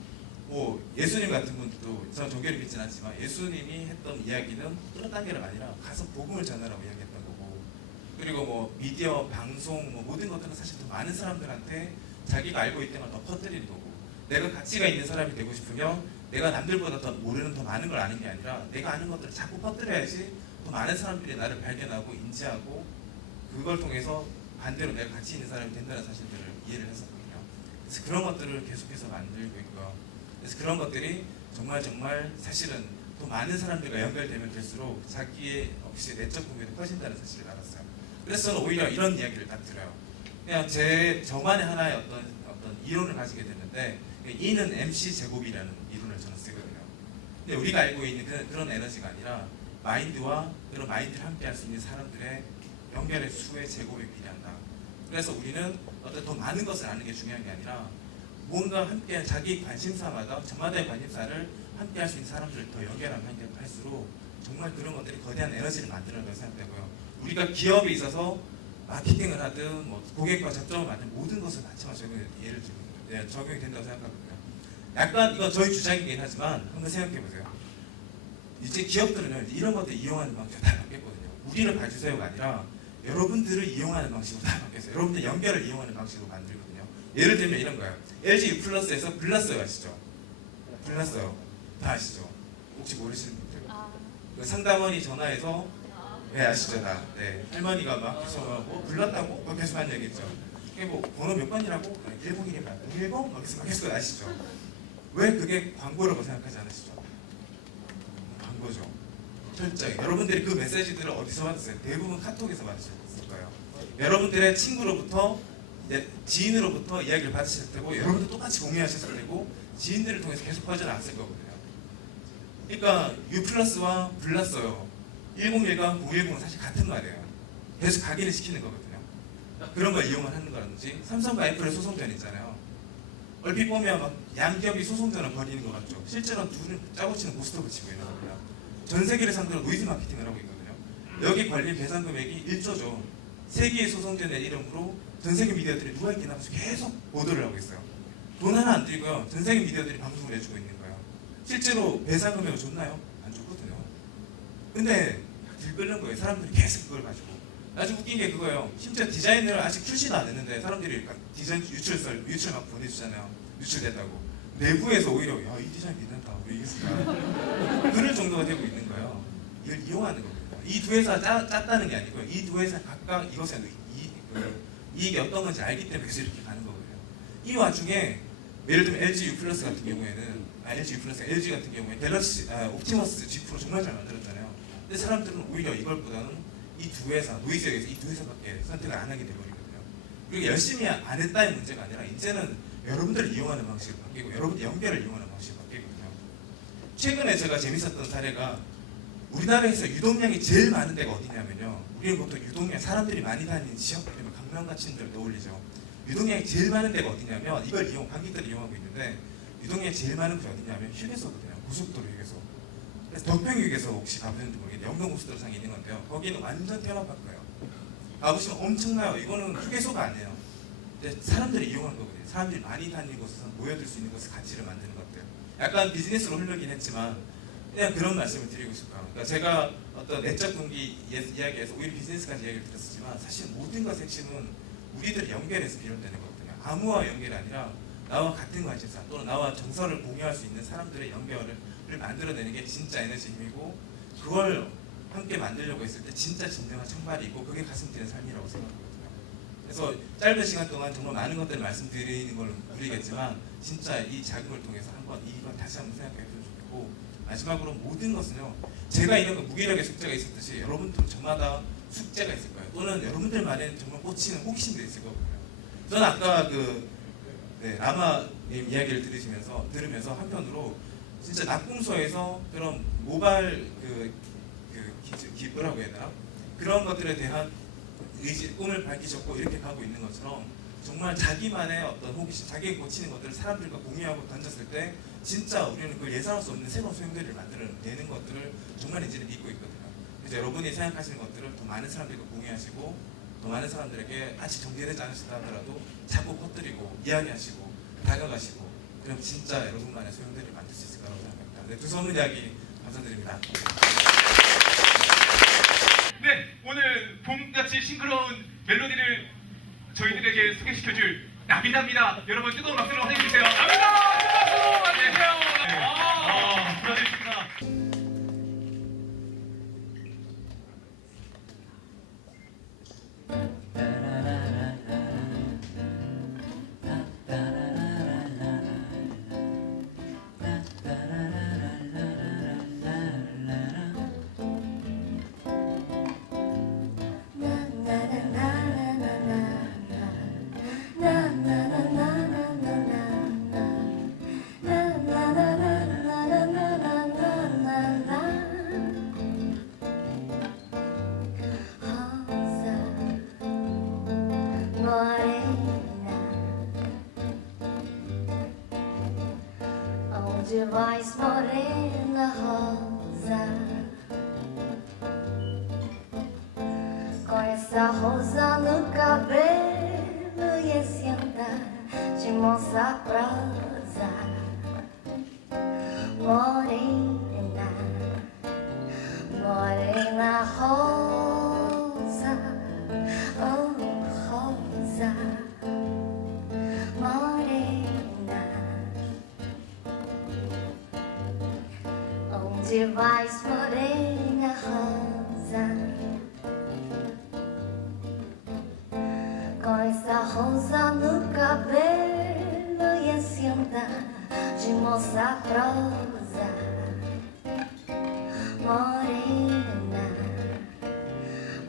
뭐 예수님 같은 분도 저는 종교를 믿지는 않지만 예수님이 했던 이야기는 끌어당기가 아니라 가서 복음을 전하라고 이야기했던 거고, 그리고 뭐 미디어, 방송 뭐 모든 것들은 사실 더 많은 사람들한테 자기가 알고 있던 걸 더 퍼뜨리는 거고, 내가 가치가 있는 사람이 되고 싶으면 내가 남들보다 더 모르는 더 많은 걸 아는 게 아니라 내가 아는 것들을 자꾸 퍼뜨려야지 더 많은 사람들이 나를 발견하고 인지하고 그걸 통해서 반대로 내가 가치 있는 사람이 된다는 사실들을 이해를 했었거든요. 그래서 그런 것들을 계속해서 만들고 있고요. 그래서 그런 것들이 정말 사실은 더 많은 사람들과 연결되면 될수록 자기의 역시 내적 공유도 커진다는 사실을 알았어요. 그래서 저는 오히려 이런 이야기를 딱 들어요. 그냥 저만의 하나의 어떤 이론을 가지게 됐는데 E는 MC 제곱이라는 이론을 저는 쓰거든요. 근데 우리가 알고 있는 그런 에너지가 아니라 마인드와 그런 마인드를 함께할 수 있는 사람들의 연결의 수의 제곱에 비례한다. 그래서 우리는 어떤 더 많은 것을 아는 게 중요한 게 아니라 뭔가 함께 자기 관심사마다 저마다의 관심사를 함께할 수 있는 사람들을 더 연결하면 할수록 정말 그런 것들이 거대한 에너지를 만들어낸다고 생각되고요. 우리가 기업에 있어서 마케팅을 하든 뭐 고객과 접점을 만든 모든 것을 마찬가지로 예를 들면 적용이 된다고 생각하거든요. 약간 이건 저희 주장이긴 하지만 한번 생각해 보세요. 이제 기업들은 이런 것들 이용하는 방식이 다 바뀌었거든요. 우리를 봐주세요가 아니라 여러분들을 이용하는 방식으로 다 바뀌었어요. 여러분들 연결을 이용하는 방식으로 만들거든요. 예를 들면 이런 거예요. LG U 플러스에서 블라서요 아시죠? 블라서요 다 아시죠? 혹시 모르시는 분들? 그 상담원이 전화해서 네 아시죠 다. 네 할머니가 막 계속 불렀다고 막 계속 한 얘기 있죠. 그게 뭐 번호 몇 번이라고? 101이면 1번? 막 계속 아시죠? 왜 그게 광고라고 생각하지 않으시죠? 광고죠. 철저히 여러분들이 그 메시지들을 어디서 받았어요? 대부분 카톡에서 받으셨을 거예요. 여러분들의 친구로부터 이제 지인으로부터 이야기를 받으실 테고 여러분도 똑같이 공유하셨을 테고 지인들을 통해서 계속 퍼져나갔을 거거든요. 그러니까 U 플러스와 블라서요 101과 010은 사실 같은 말이에요. 계속 각인을 시키는 거거든요. 그런 걸 이용을 하는 거라든지 삼성과 애플의 소송전 있잖아요. 얼핏 보면 막 양기업이 소송전을 벌이는 것 같죠. 실제로는 둘은 짜고 치는 고스톱을 치고 있는 겁니다. 전 세계를 상대로 노이즈 마케팅을 하고 있거든요. 여기 관련 배상 금액이 1조죠. 세계의 소송전의 이름으로 전 세계 미디어들이 누가 있긴 하면서 계속 보도를 하고 있어요. 돈 하나 안 들이고요. 전 세계 미디어들이 방송을 해주고 있는 거예요. 실제로 배상 금액을 줬나요? 안 줬거든요. 근데 들끓는 거예요. 사람들이 계속 그걸 가지고. 아주 웃긴 게 그거예요. 심지어 디자인을 아직 출시도 안 했는데 사람들이 디자인 유출 막 보내주잖아요. 유출됐다고. 내부에서 오히려 야 이 디자인 괜찮다. 우리 이겼을까? 그럴 정도가 되고 있는 거예요. 이걸 이용하는 거거든요. 이 두 회사 짰다는 게 아니고요. 이 두 회사 각각 이것의 이익이 어떤 건지 알기 때문에 그래서 이렇게 가는 거거든요. 이 와중에 예를 들면 LG U 플러스 같은 경우에는 LG 같은 경우에 갤럭시 옵티머스 G 프로 정말 잘 만들었잖아요. 근데 사람들은 오히려 이걸보다는 이 두 회사, 노이즈에서 이 두 회사밖에 선택을 안 하게 되버리거든요. 그리고 열심히 안 했다의 문제가 아니라 이제는 여러분들을 이용하는 방식이 바뀌고 여러분들 연결을 이용하는 방식이 바뀌거든요. 최근에 제가 재밌었던 사례가 우리나라에서 유동량이 제일 많은 데가 어디냐면요. 우리는 보통 유동량 사람들이 많이 다니는 지역, 그러면 강남 같은 데를 떠올리죠. 유동량이 제일 많은 데가 어디냐면 이걸 관객들이 이용하고 있는데 유동량이 제일 많은 곳이 어디냐면 휴게소거든요. 고속도로 휴게소. 그래서 덕평휴게소 혹시 가보셨는지 모르겠는데 영동고속도로상에 있는 건데요. 거기는 완전 테마파크예요. 가보시면 엄청나요. 이거는 휴게소가 아니에요. 근데 사람들이 이용하는 거거든요. 사람들이 많이 다니는 곳에서 모여들 수 있는 곳의 가치를 만드는 것들. 약간 비즈니스로 흐르긴 했지만 그냥 그런 말씀을 드리고 싶어요. 그러니까 제가 어떤 내적 동기 이야기에서 오히려 비즈니스까지 이야기를 드렸었지만 사실 모든 것의 핵심은 우리들을 연결해서 비롯되는 거거든요. 아무와 연결이 아니라 나와 같은 관심사 또는 나와 정서를 공유할 수 있는 사람들의 연결을 만들어내는 게 진짜 에너지 힘이고 그걸 함께 만들려고 했을 때 진짜 진정한 청발이 있고 그게 가슴 뛰는 삶이라고 생각하거든요. 그래서 짧은 시간 동안 정말 많은 것들을 말씀드리는 걸 무리겠지만 진짜 이 작은 걸 통해서 한번 이건 다시 한번 생각해 보면 좋겠고 마지막으로 모든 것은요. 제가 이런 거 무기력의 숙제가 있었듯이 여러분도 저마다 숙제가 있을 거예요. 또는 여러분들만의 정말 꽂히는 호기심도 있을 거거든요. 저는 아까 라마님 이야기를 들으면서 한편으로 진짜 낙궁소에서 그런 모발 뭐라고 해야 되나? 그런 것들에 대한 의지, 꿈을 밝히셨고 이렇게 가고 있는 것처럼 정말 자기만의 어떤 호기심, 자기가 꽂히는 것들을 사람들과 공유하고 던졌을 때 진짜 우리는 그걸 예상할 수 없는 새로운 소용돌이를 만들어내는 것들을 정말 이제는 믿고 있거든요. 그래서 여러분이 생각하시는 것들을 더 많은 사람들과 공유하시고 더 많은 사람들에게 아직 정리되지 않으시다 하더라도 자꾸 퍼뜨리고 이야기하시고 다가가시고 그럼 진짜 여러분만의 소용돌이를 만들 수 있을 거라고 생각합니다. 네, 두서없는 이야기 감사드립니다. 네, 오늘 봄같이 싱그러운 멜로디를 저희들에게 소개시켜줄 나비다입니다. 여러분 뜨거운 박수로 환영해주세요. 나비다! 박수 맞으세요. 네. 부탁드립니다. Onde vais, morena rosa? Com essa rosa no cabelo e esse andar de moça prosa. Morena, morena rosa, oh rosa, morena. Onde vais, morena rosa? Com essa rosa no cabelo e esse andar de moça prosa. Morena,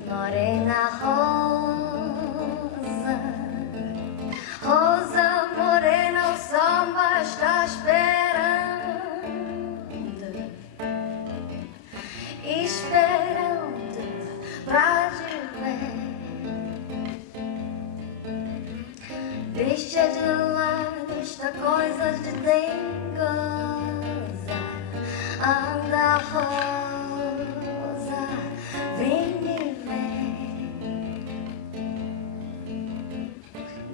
morena rosa, rosa morena, o samba está esperando, esperando pra te ver. Deixa de lado esta coisa de dengosa, anda rosa, vem me ver.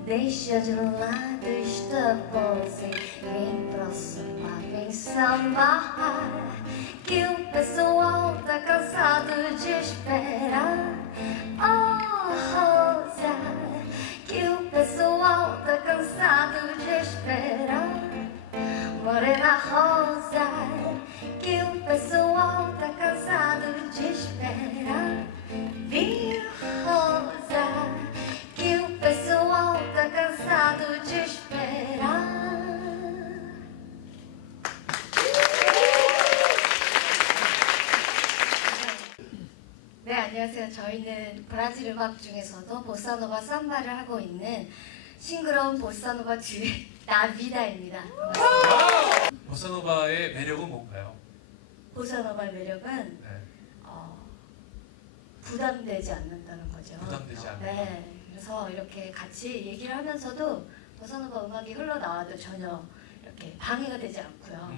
Deixa de lado esta pose, vem prosseguir, vem sambar, que o pessoal tá cansado de esperar. Oh rosa, que o pessoal tá cansado de esperar. Morena rosa, que o pessoal tá cansado de esperar. Viu rosa, que o pessoal tá cansado de esperar. 네, 안녕하세요. 저희는 브라질 음악 중에서도 보사노바 삼바를 하고 있는 싱그러운 보사노바 듀엣 나비다입니다. 보사노바의 매력은 뭔가요? 보사노바의 매력은 네, 부담되지 않는다는 거죠. 부담되지 않는. 네, 그래서 이렇게 같이 얘기를 하면서도 보사노바 음악이 흘러나와도 전혀 이렇게 방해가 되지 않고요.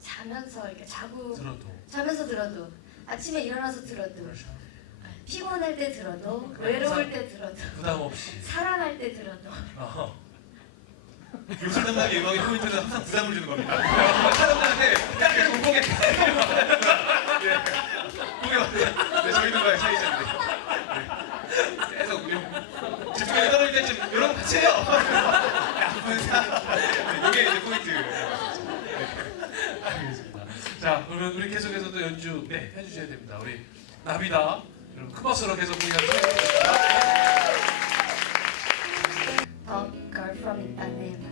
자면서 이렇게 자면서 들어도 아침에 일어나서 들어도 그렇죠. 피곤할 때 들어도 그래, 외로울 때 들어도 부담 없이. 사랑할 때 들어도 요술 담당의 음악의 포인트는 항상 부담을 주는 겁니다. 사람들한테 약간 공공에 고개 왔어요. 네, 저희 누가의 차이자인데 계속 집중력이 떨어질 때쯤 여러분 같이 해요. 나쁜 사람. 이게 이제 포인트. 알겠습니다. 자, 그러면 우리 계속해서 또 연주 해주셔야 됩니다. 우리 나비다. 여러분 큰 박수로 계속 공연 해주세요. The girl from Ipanema.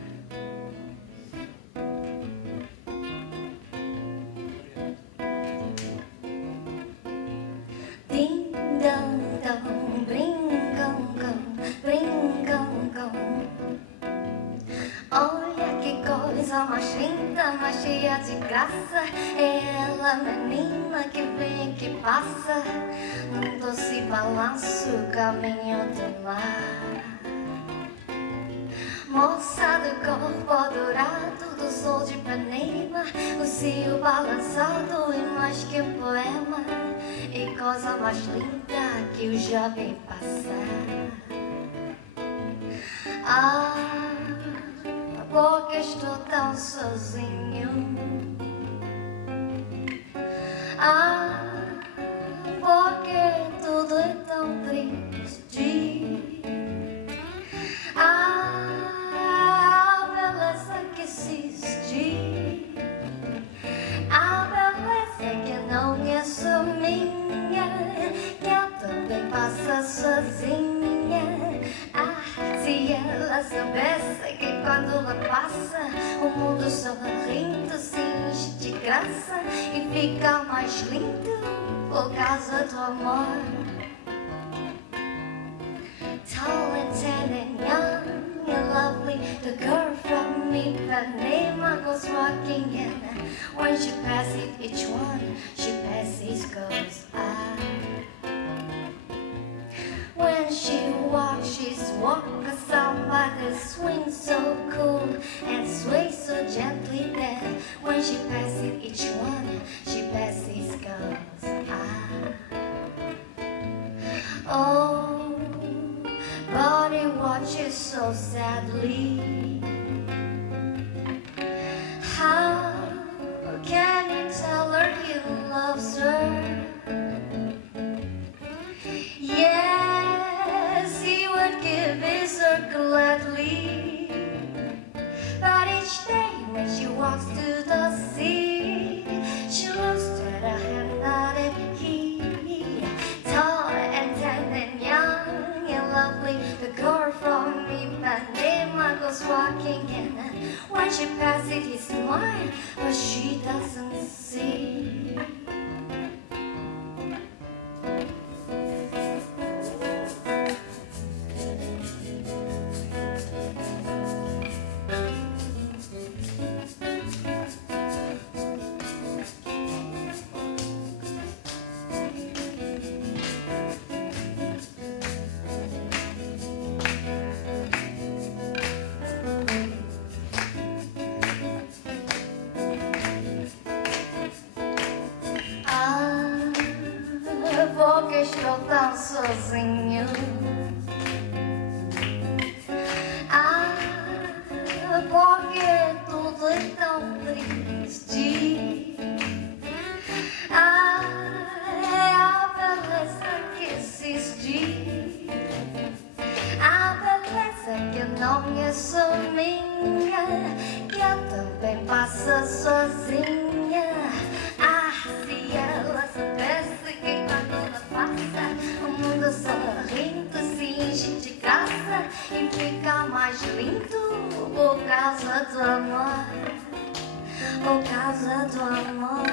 Ding dong dong, bring gong gong, bring gong gong. Olha que coisa mais linda, mais cheia de graça. É ela, menina que vem e que passa num doce balanço, caminho do mar. Moça do corpo dourado do sol de Ipanema, o cio balançado e mais que um poema, e coisa mais linda que eu já vi passar. Ah, porque estou tão sozinho. Ah, porque tudo é tão triste. Ah, a beleza que existe, a beleza que não é só minha, que eu também passa sozinha. Ah, se ela soubesse que quando ela passa, o mundo sorrindo se enche de graça e fica mais lindo por causa do amor. Tall and tan and young and lovely, the girl from Ipanema goes walking in. When she passes each one, she passes goes ah. When she walks, she's walking somebody swings so cool and sways so gently there. When she passes each one, she passes girls. Oh, but he watches so sadly. How can he tell her he loves her? Yes, he would give his her gladly. But each day when she walks to the sea, she looks straight ahead at he. Tall and tan and young and lovely, the girl from Ipanema goes walking in. When she passes, he smiles, but she doesn't see. Porque estou tão sozinho. Porque tudo é tão triste. É a beleza que existe. A beleza que não é só minha, que eu também passo sozinha. Se ela soubesse que quando ela passa, o mundo sorrindo se enche de graça e fica mais lindo por causa do amor, por causa do amor,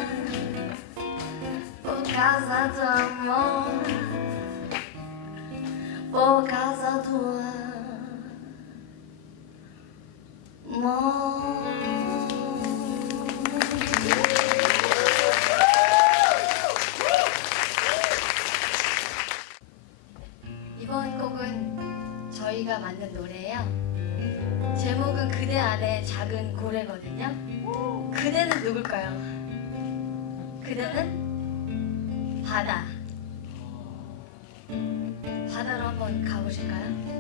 por causa do amor, por causa do amor. 이번 곡은 저희가 만든 노래예요. 제목은 그대 안에 작은 고래거든요. 그대는 누굴까요? 그대는 바다. 바다로 한번 가보실까요?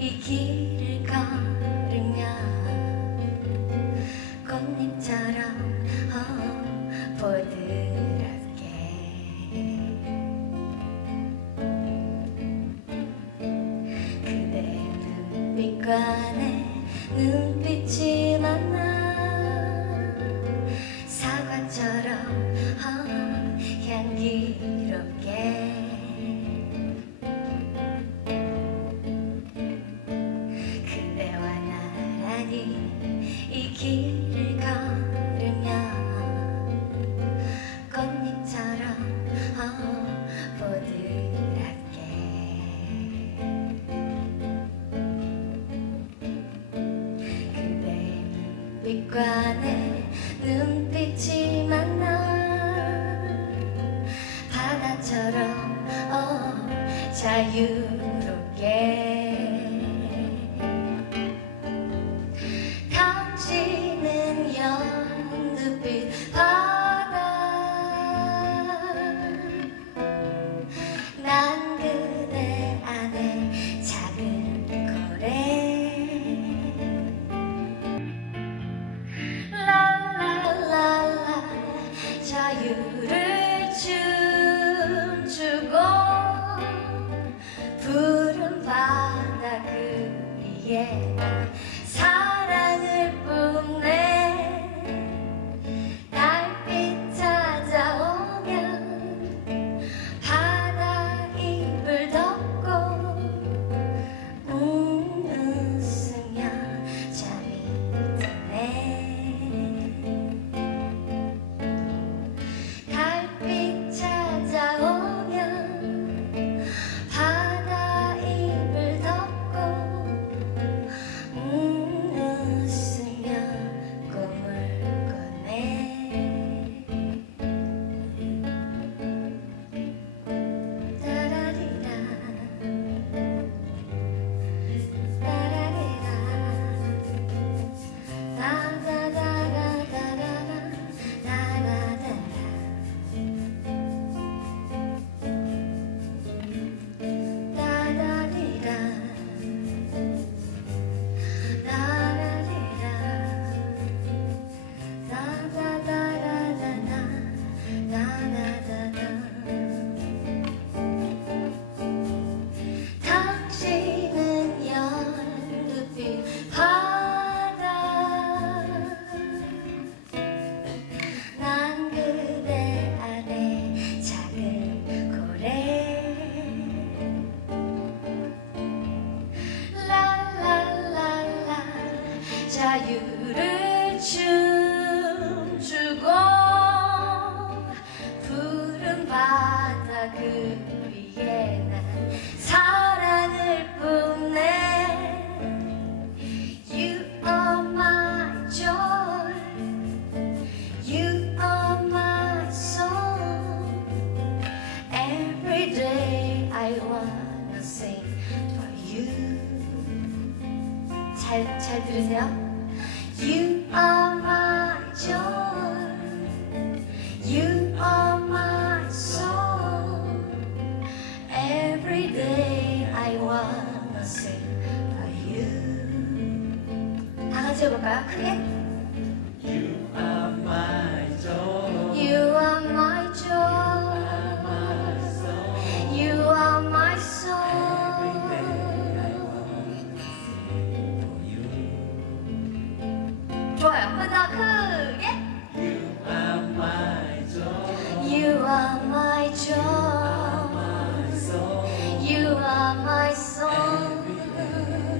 이 길을 걸으며 꽃잎처럼 보드랍게 그대 눈빛과 내 눈빛이 만나 사과처럼 향기롭게 이 길을 걸으며 꽃잎처럼 보드랍게 그대 눈빛과 내 눈빛이 만나 바다처럼 자유롭게 당신은 연두빛 바다 난 그대 안에 작은 고래 랄랄랄라 자유를 춤추고 푸른 바다 그 위에 사랑을 뿜네 달빛 찾아오면 바다 입을 덮고 웃으며 잠이 드네 달빛 찾아오면 바다 입을 덮고 잘 들으세요. You are my joy, you are my soul. Every day I wanna sing for you. 다 같이 해볼까요? 크게. You are my joy. You are my joy, you are my soul. 좋아요. 한 번 더 크게. You are my joy. You are my joy, My soul. you are my soul.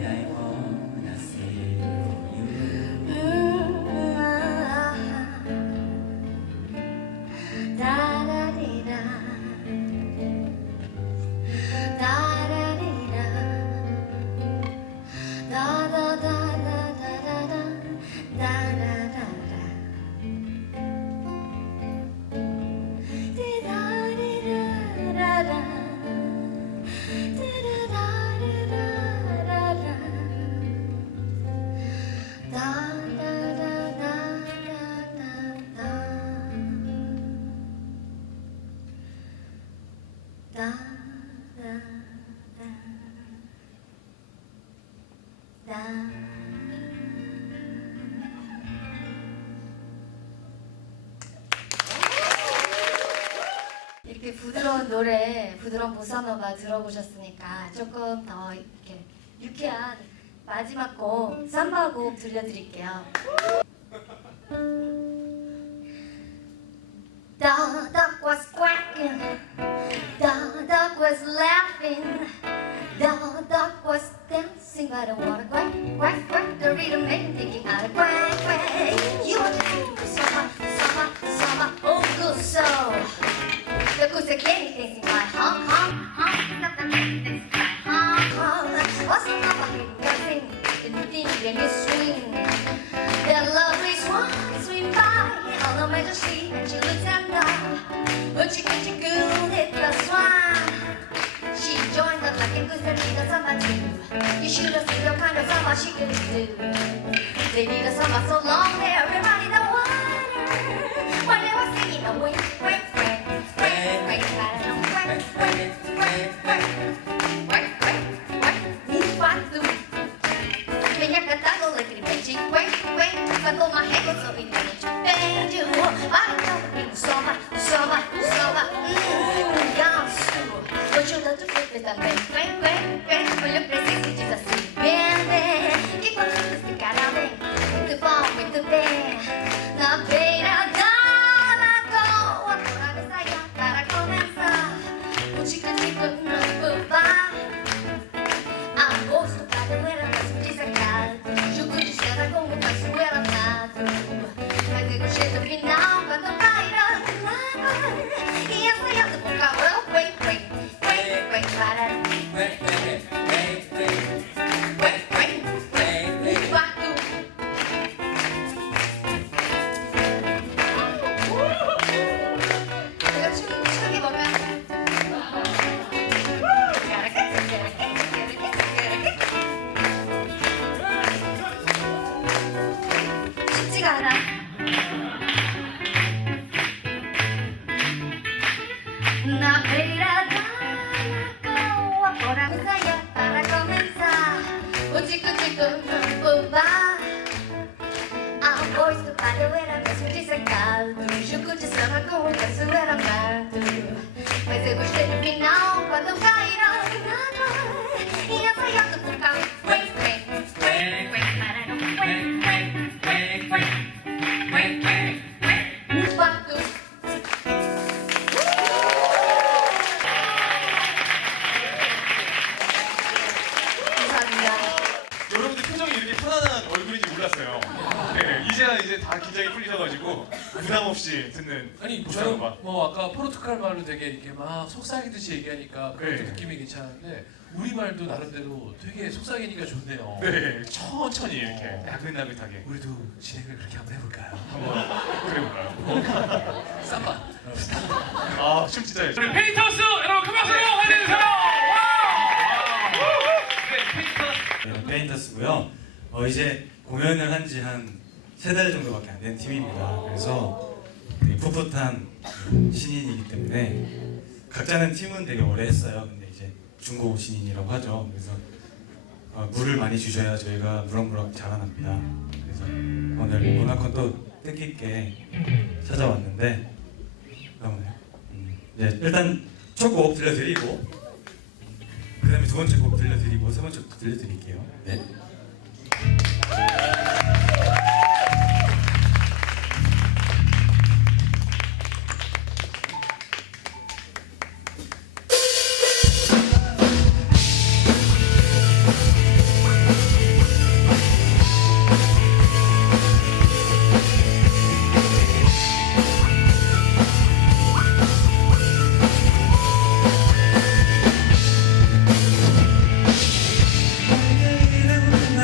I wanna sing for you. Da-da-dee-da. Da-da-dee-da. Da-da-da-da-da-da-da. Da-da-da-da. Dee-da-dee-da-da-da. Dee-da-da-dee-da-da-da. 이렇게 부드러운 노래, 부드러운 보사노바 들어보셨으니까 조금 더 이렇게 유쾌한 마지막 곡 삼바 곡 들려드릴게요. The duck was quacking, the duck was laughing, the duck was dancing by the water. Quack, quack, quack, the rhythm made him thinking how to quack, quack. You want to do summer, summer, summer, oh good soul. The goose again dancing by honk, honk, honk, got the man dancing by honk, honk. What's the number hidden dancing in the thing and you swing? That lovely swan swing by on the major street and she looks at now. But she can't you good hit the swan. She joined the black and goose and did a samba too. You should have seen the kind of samba she could do. They did a samba so long there, everybody in the water. When they were singing a wink, wink, wink, wink, wink, wink, wink, wink, wink, wink, move on through. Venha cantando alegremente, wink, wink, quando uma régua sorridente. Beijo, para o teu amigo, soma, soma, soma, ganso. Hoje eu tanto fui também, wink, wink, wink, olha pra esse e diz assim, bem, bem, que quando tu ficará bem, muito bom, muito bem, na beira da lagoa, a saia para começar, o tico-tico no fubá, agosto, cadoeira, mas desacado, jogo de cena com o caçoeira nado, mas eu gostei do final, quando cairá na água, e ensaiado com cabelo, wink, wink, wink, wink, para, wink, wink, wink, wink, wink, wink, wink, batu. Eu te que boca. 쉽지가 않아. Na beira da lagoa, fora a saia para começar. O tico-tico no fubá. Arroz do padoeira, mesmo dissecado. Jugo de samba com o caçoeira amado. Mas eu gostei do final, quando caíram na água. E ensaiado por cá. Wink, wink, wink, wink, para não wink, wink, wink, wink, wink, wink, wink. Batu. 감사합니다. 여러분들 표정이 이렇게 편안한 얼굴인지 몰랐어요. 네, 이제 다 긴장이 풀리셔가지고 부담 없이 듣는 아니 보사노바. 저는 뭐 아까 포르투갈 말로 되게 이렇게 막 속삭이듯이 얘기하니까 그런 네. 느낌이 괜찮은데 우리 말도 나름대로 되게 속삭이니까 좋네요. 네, 천천히 이렇게 나긋나긋하게 우리도 진행을 그렇게 한번 해볼까요? 한번 그려볼까요? 삼바. 아, 춤 진짜 잘. 우리 페이터스 여러분 큰 박수로 환영해주세요. 네, 페인터스고요. 이제 공연을 한 지 한 3달 정도밖에 안 된 팀입니다. 그래서 되게 풋풋한 신인이기 때문에 각자는 팀은 되게 오래 했어요. 근데 이제 중고 신인이라고 하죠. 그래서 물을 많이 주셔야 저희가 무럭무럭 자라납니다. 그래서 오늘 문화콘 또 뜻깊게 찾아왔는데 네, 일단 첫 곡 들려드리고 그 다음에 두 번째 곡 들려드리고 세 번째 곡 들려드릴게요. 네. 내가 이름은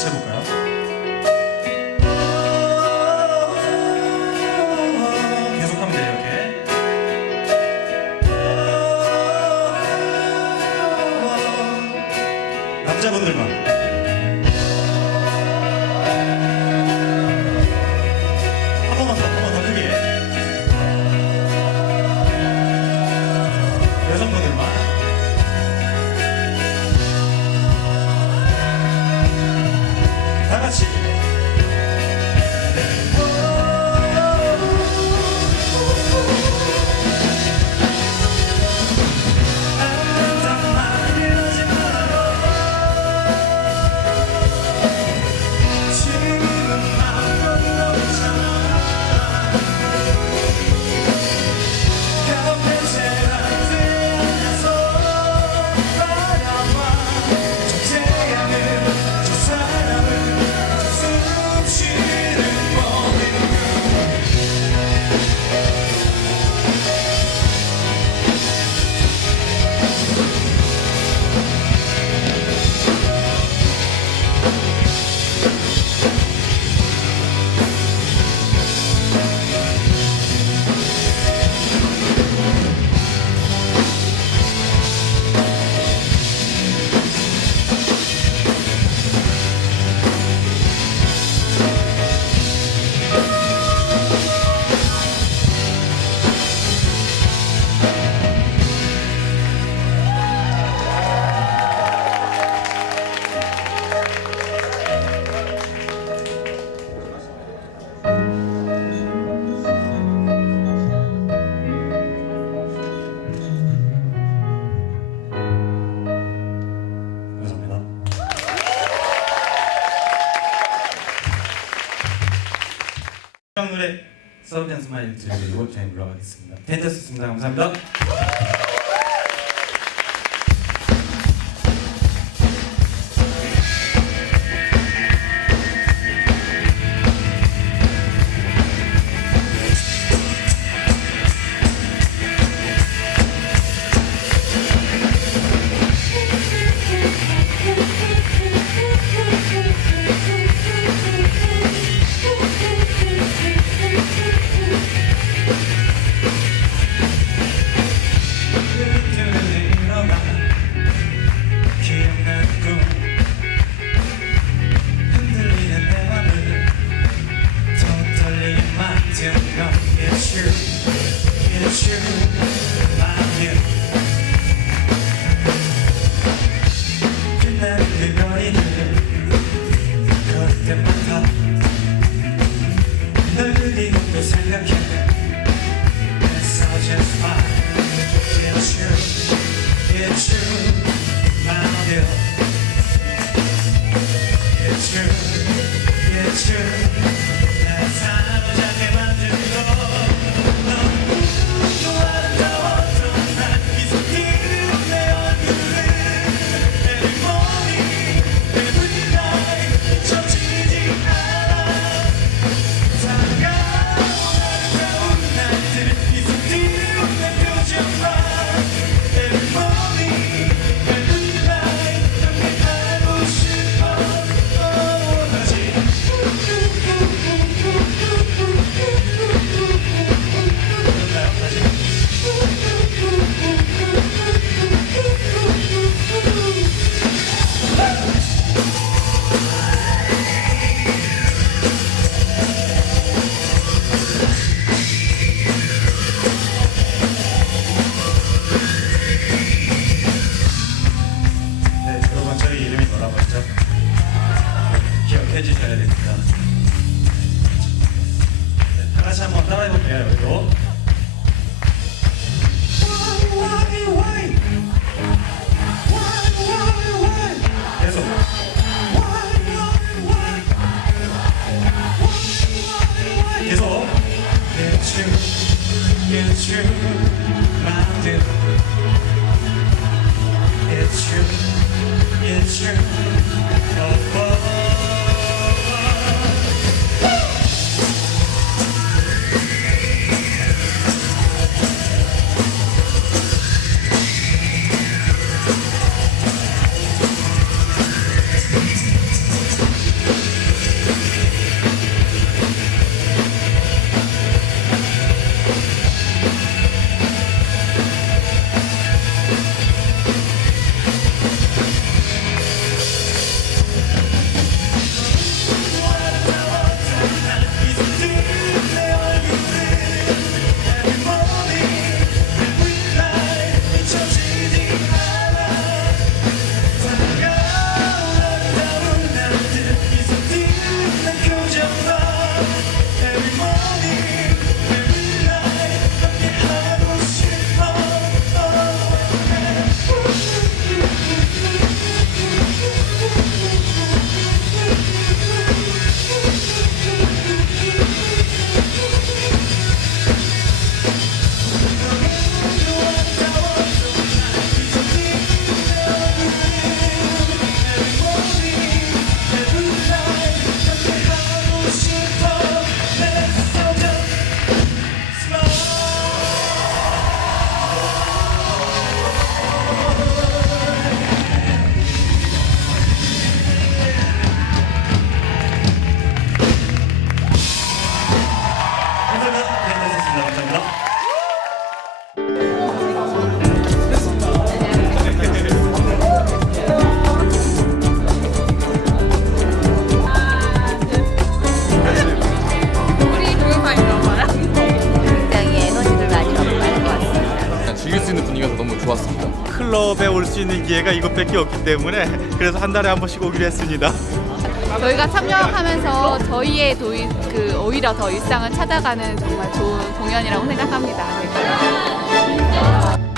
같이 해볼까요? 계속하면 돼요, 이렇게. 남자분들만. 한 번만 더 크게. 여성분들만. 다 같이. 감사합니다. 마지막 노래 서브댄 스마일 들려드리고 저희 물러가겠습니다. 펜타스였습니다. 감사합니다. 수 있는 기회가 이것밖에 없기 때문에 그래서 한 달에 한 번씩 오기로 했습니다. 저희가 참여하면서 저희의 오히려 더 일상을 찾아가는 정말 좋은 공연이라고 생각합니다. 네.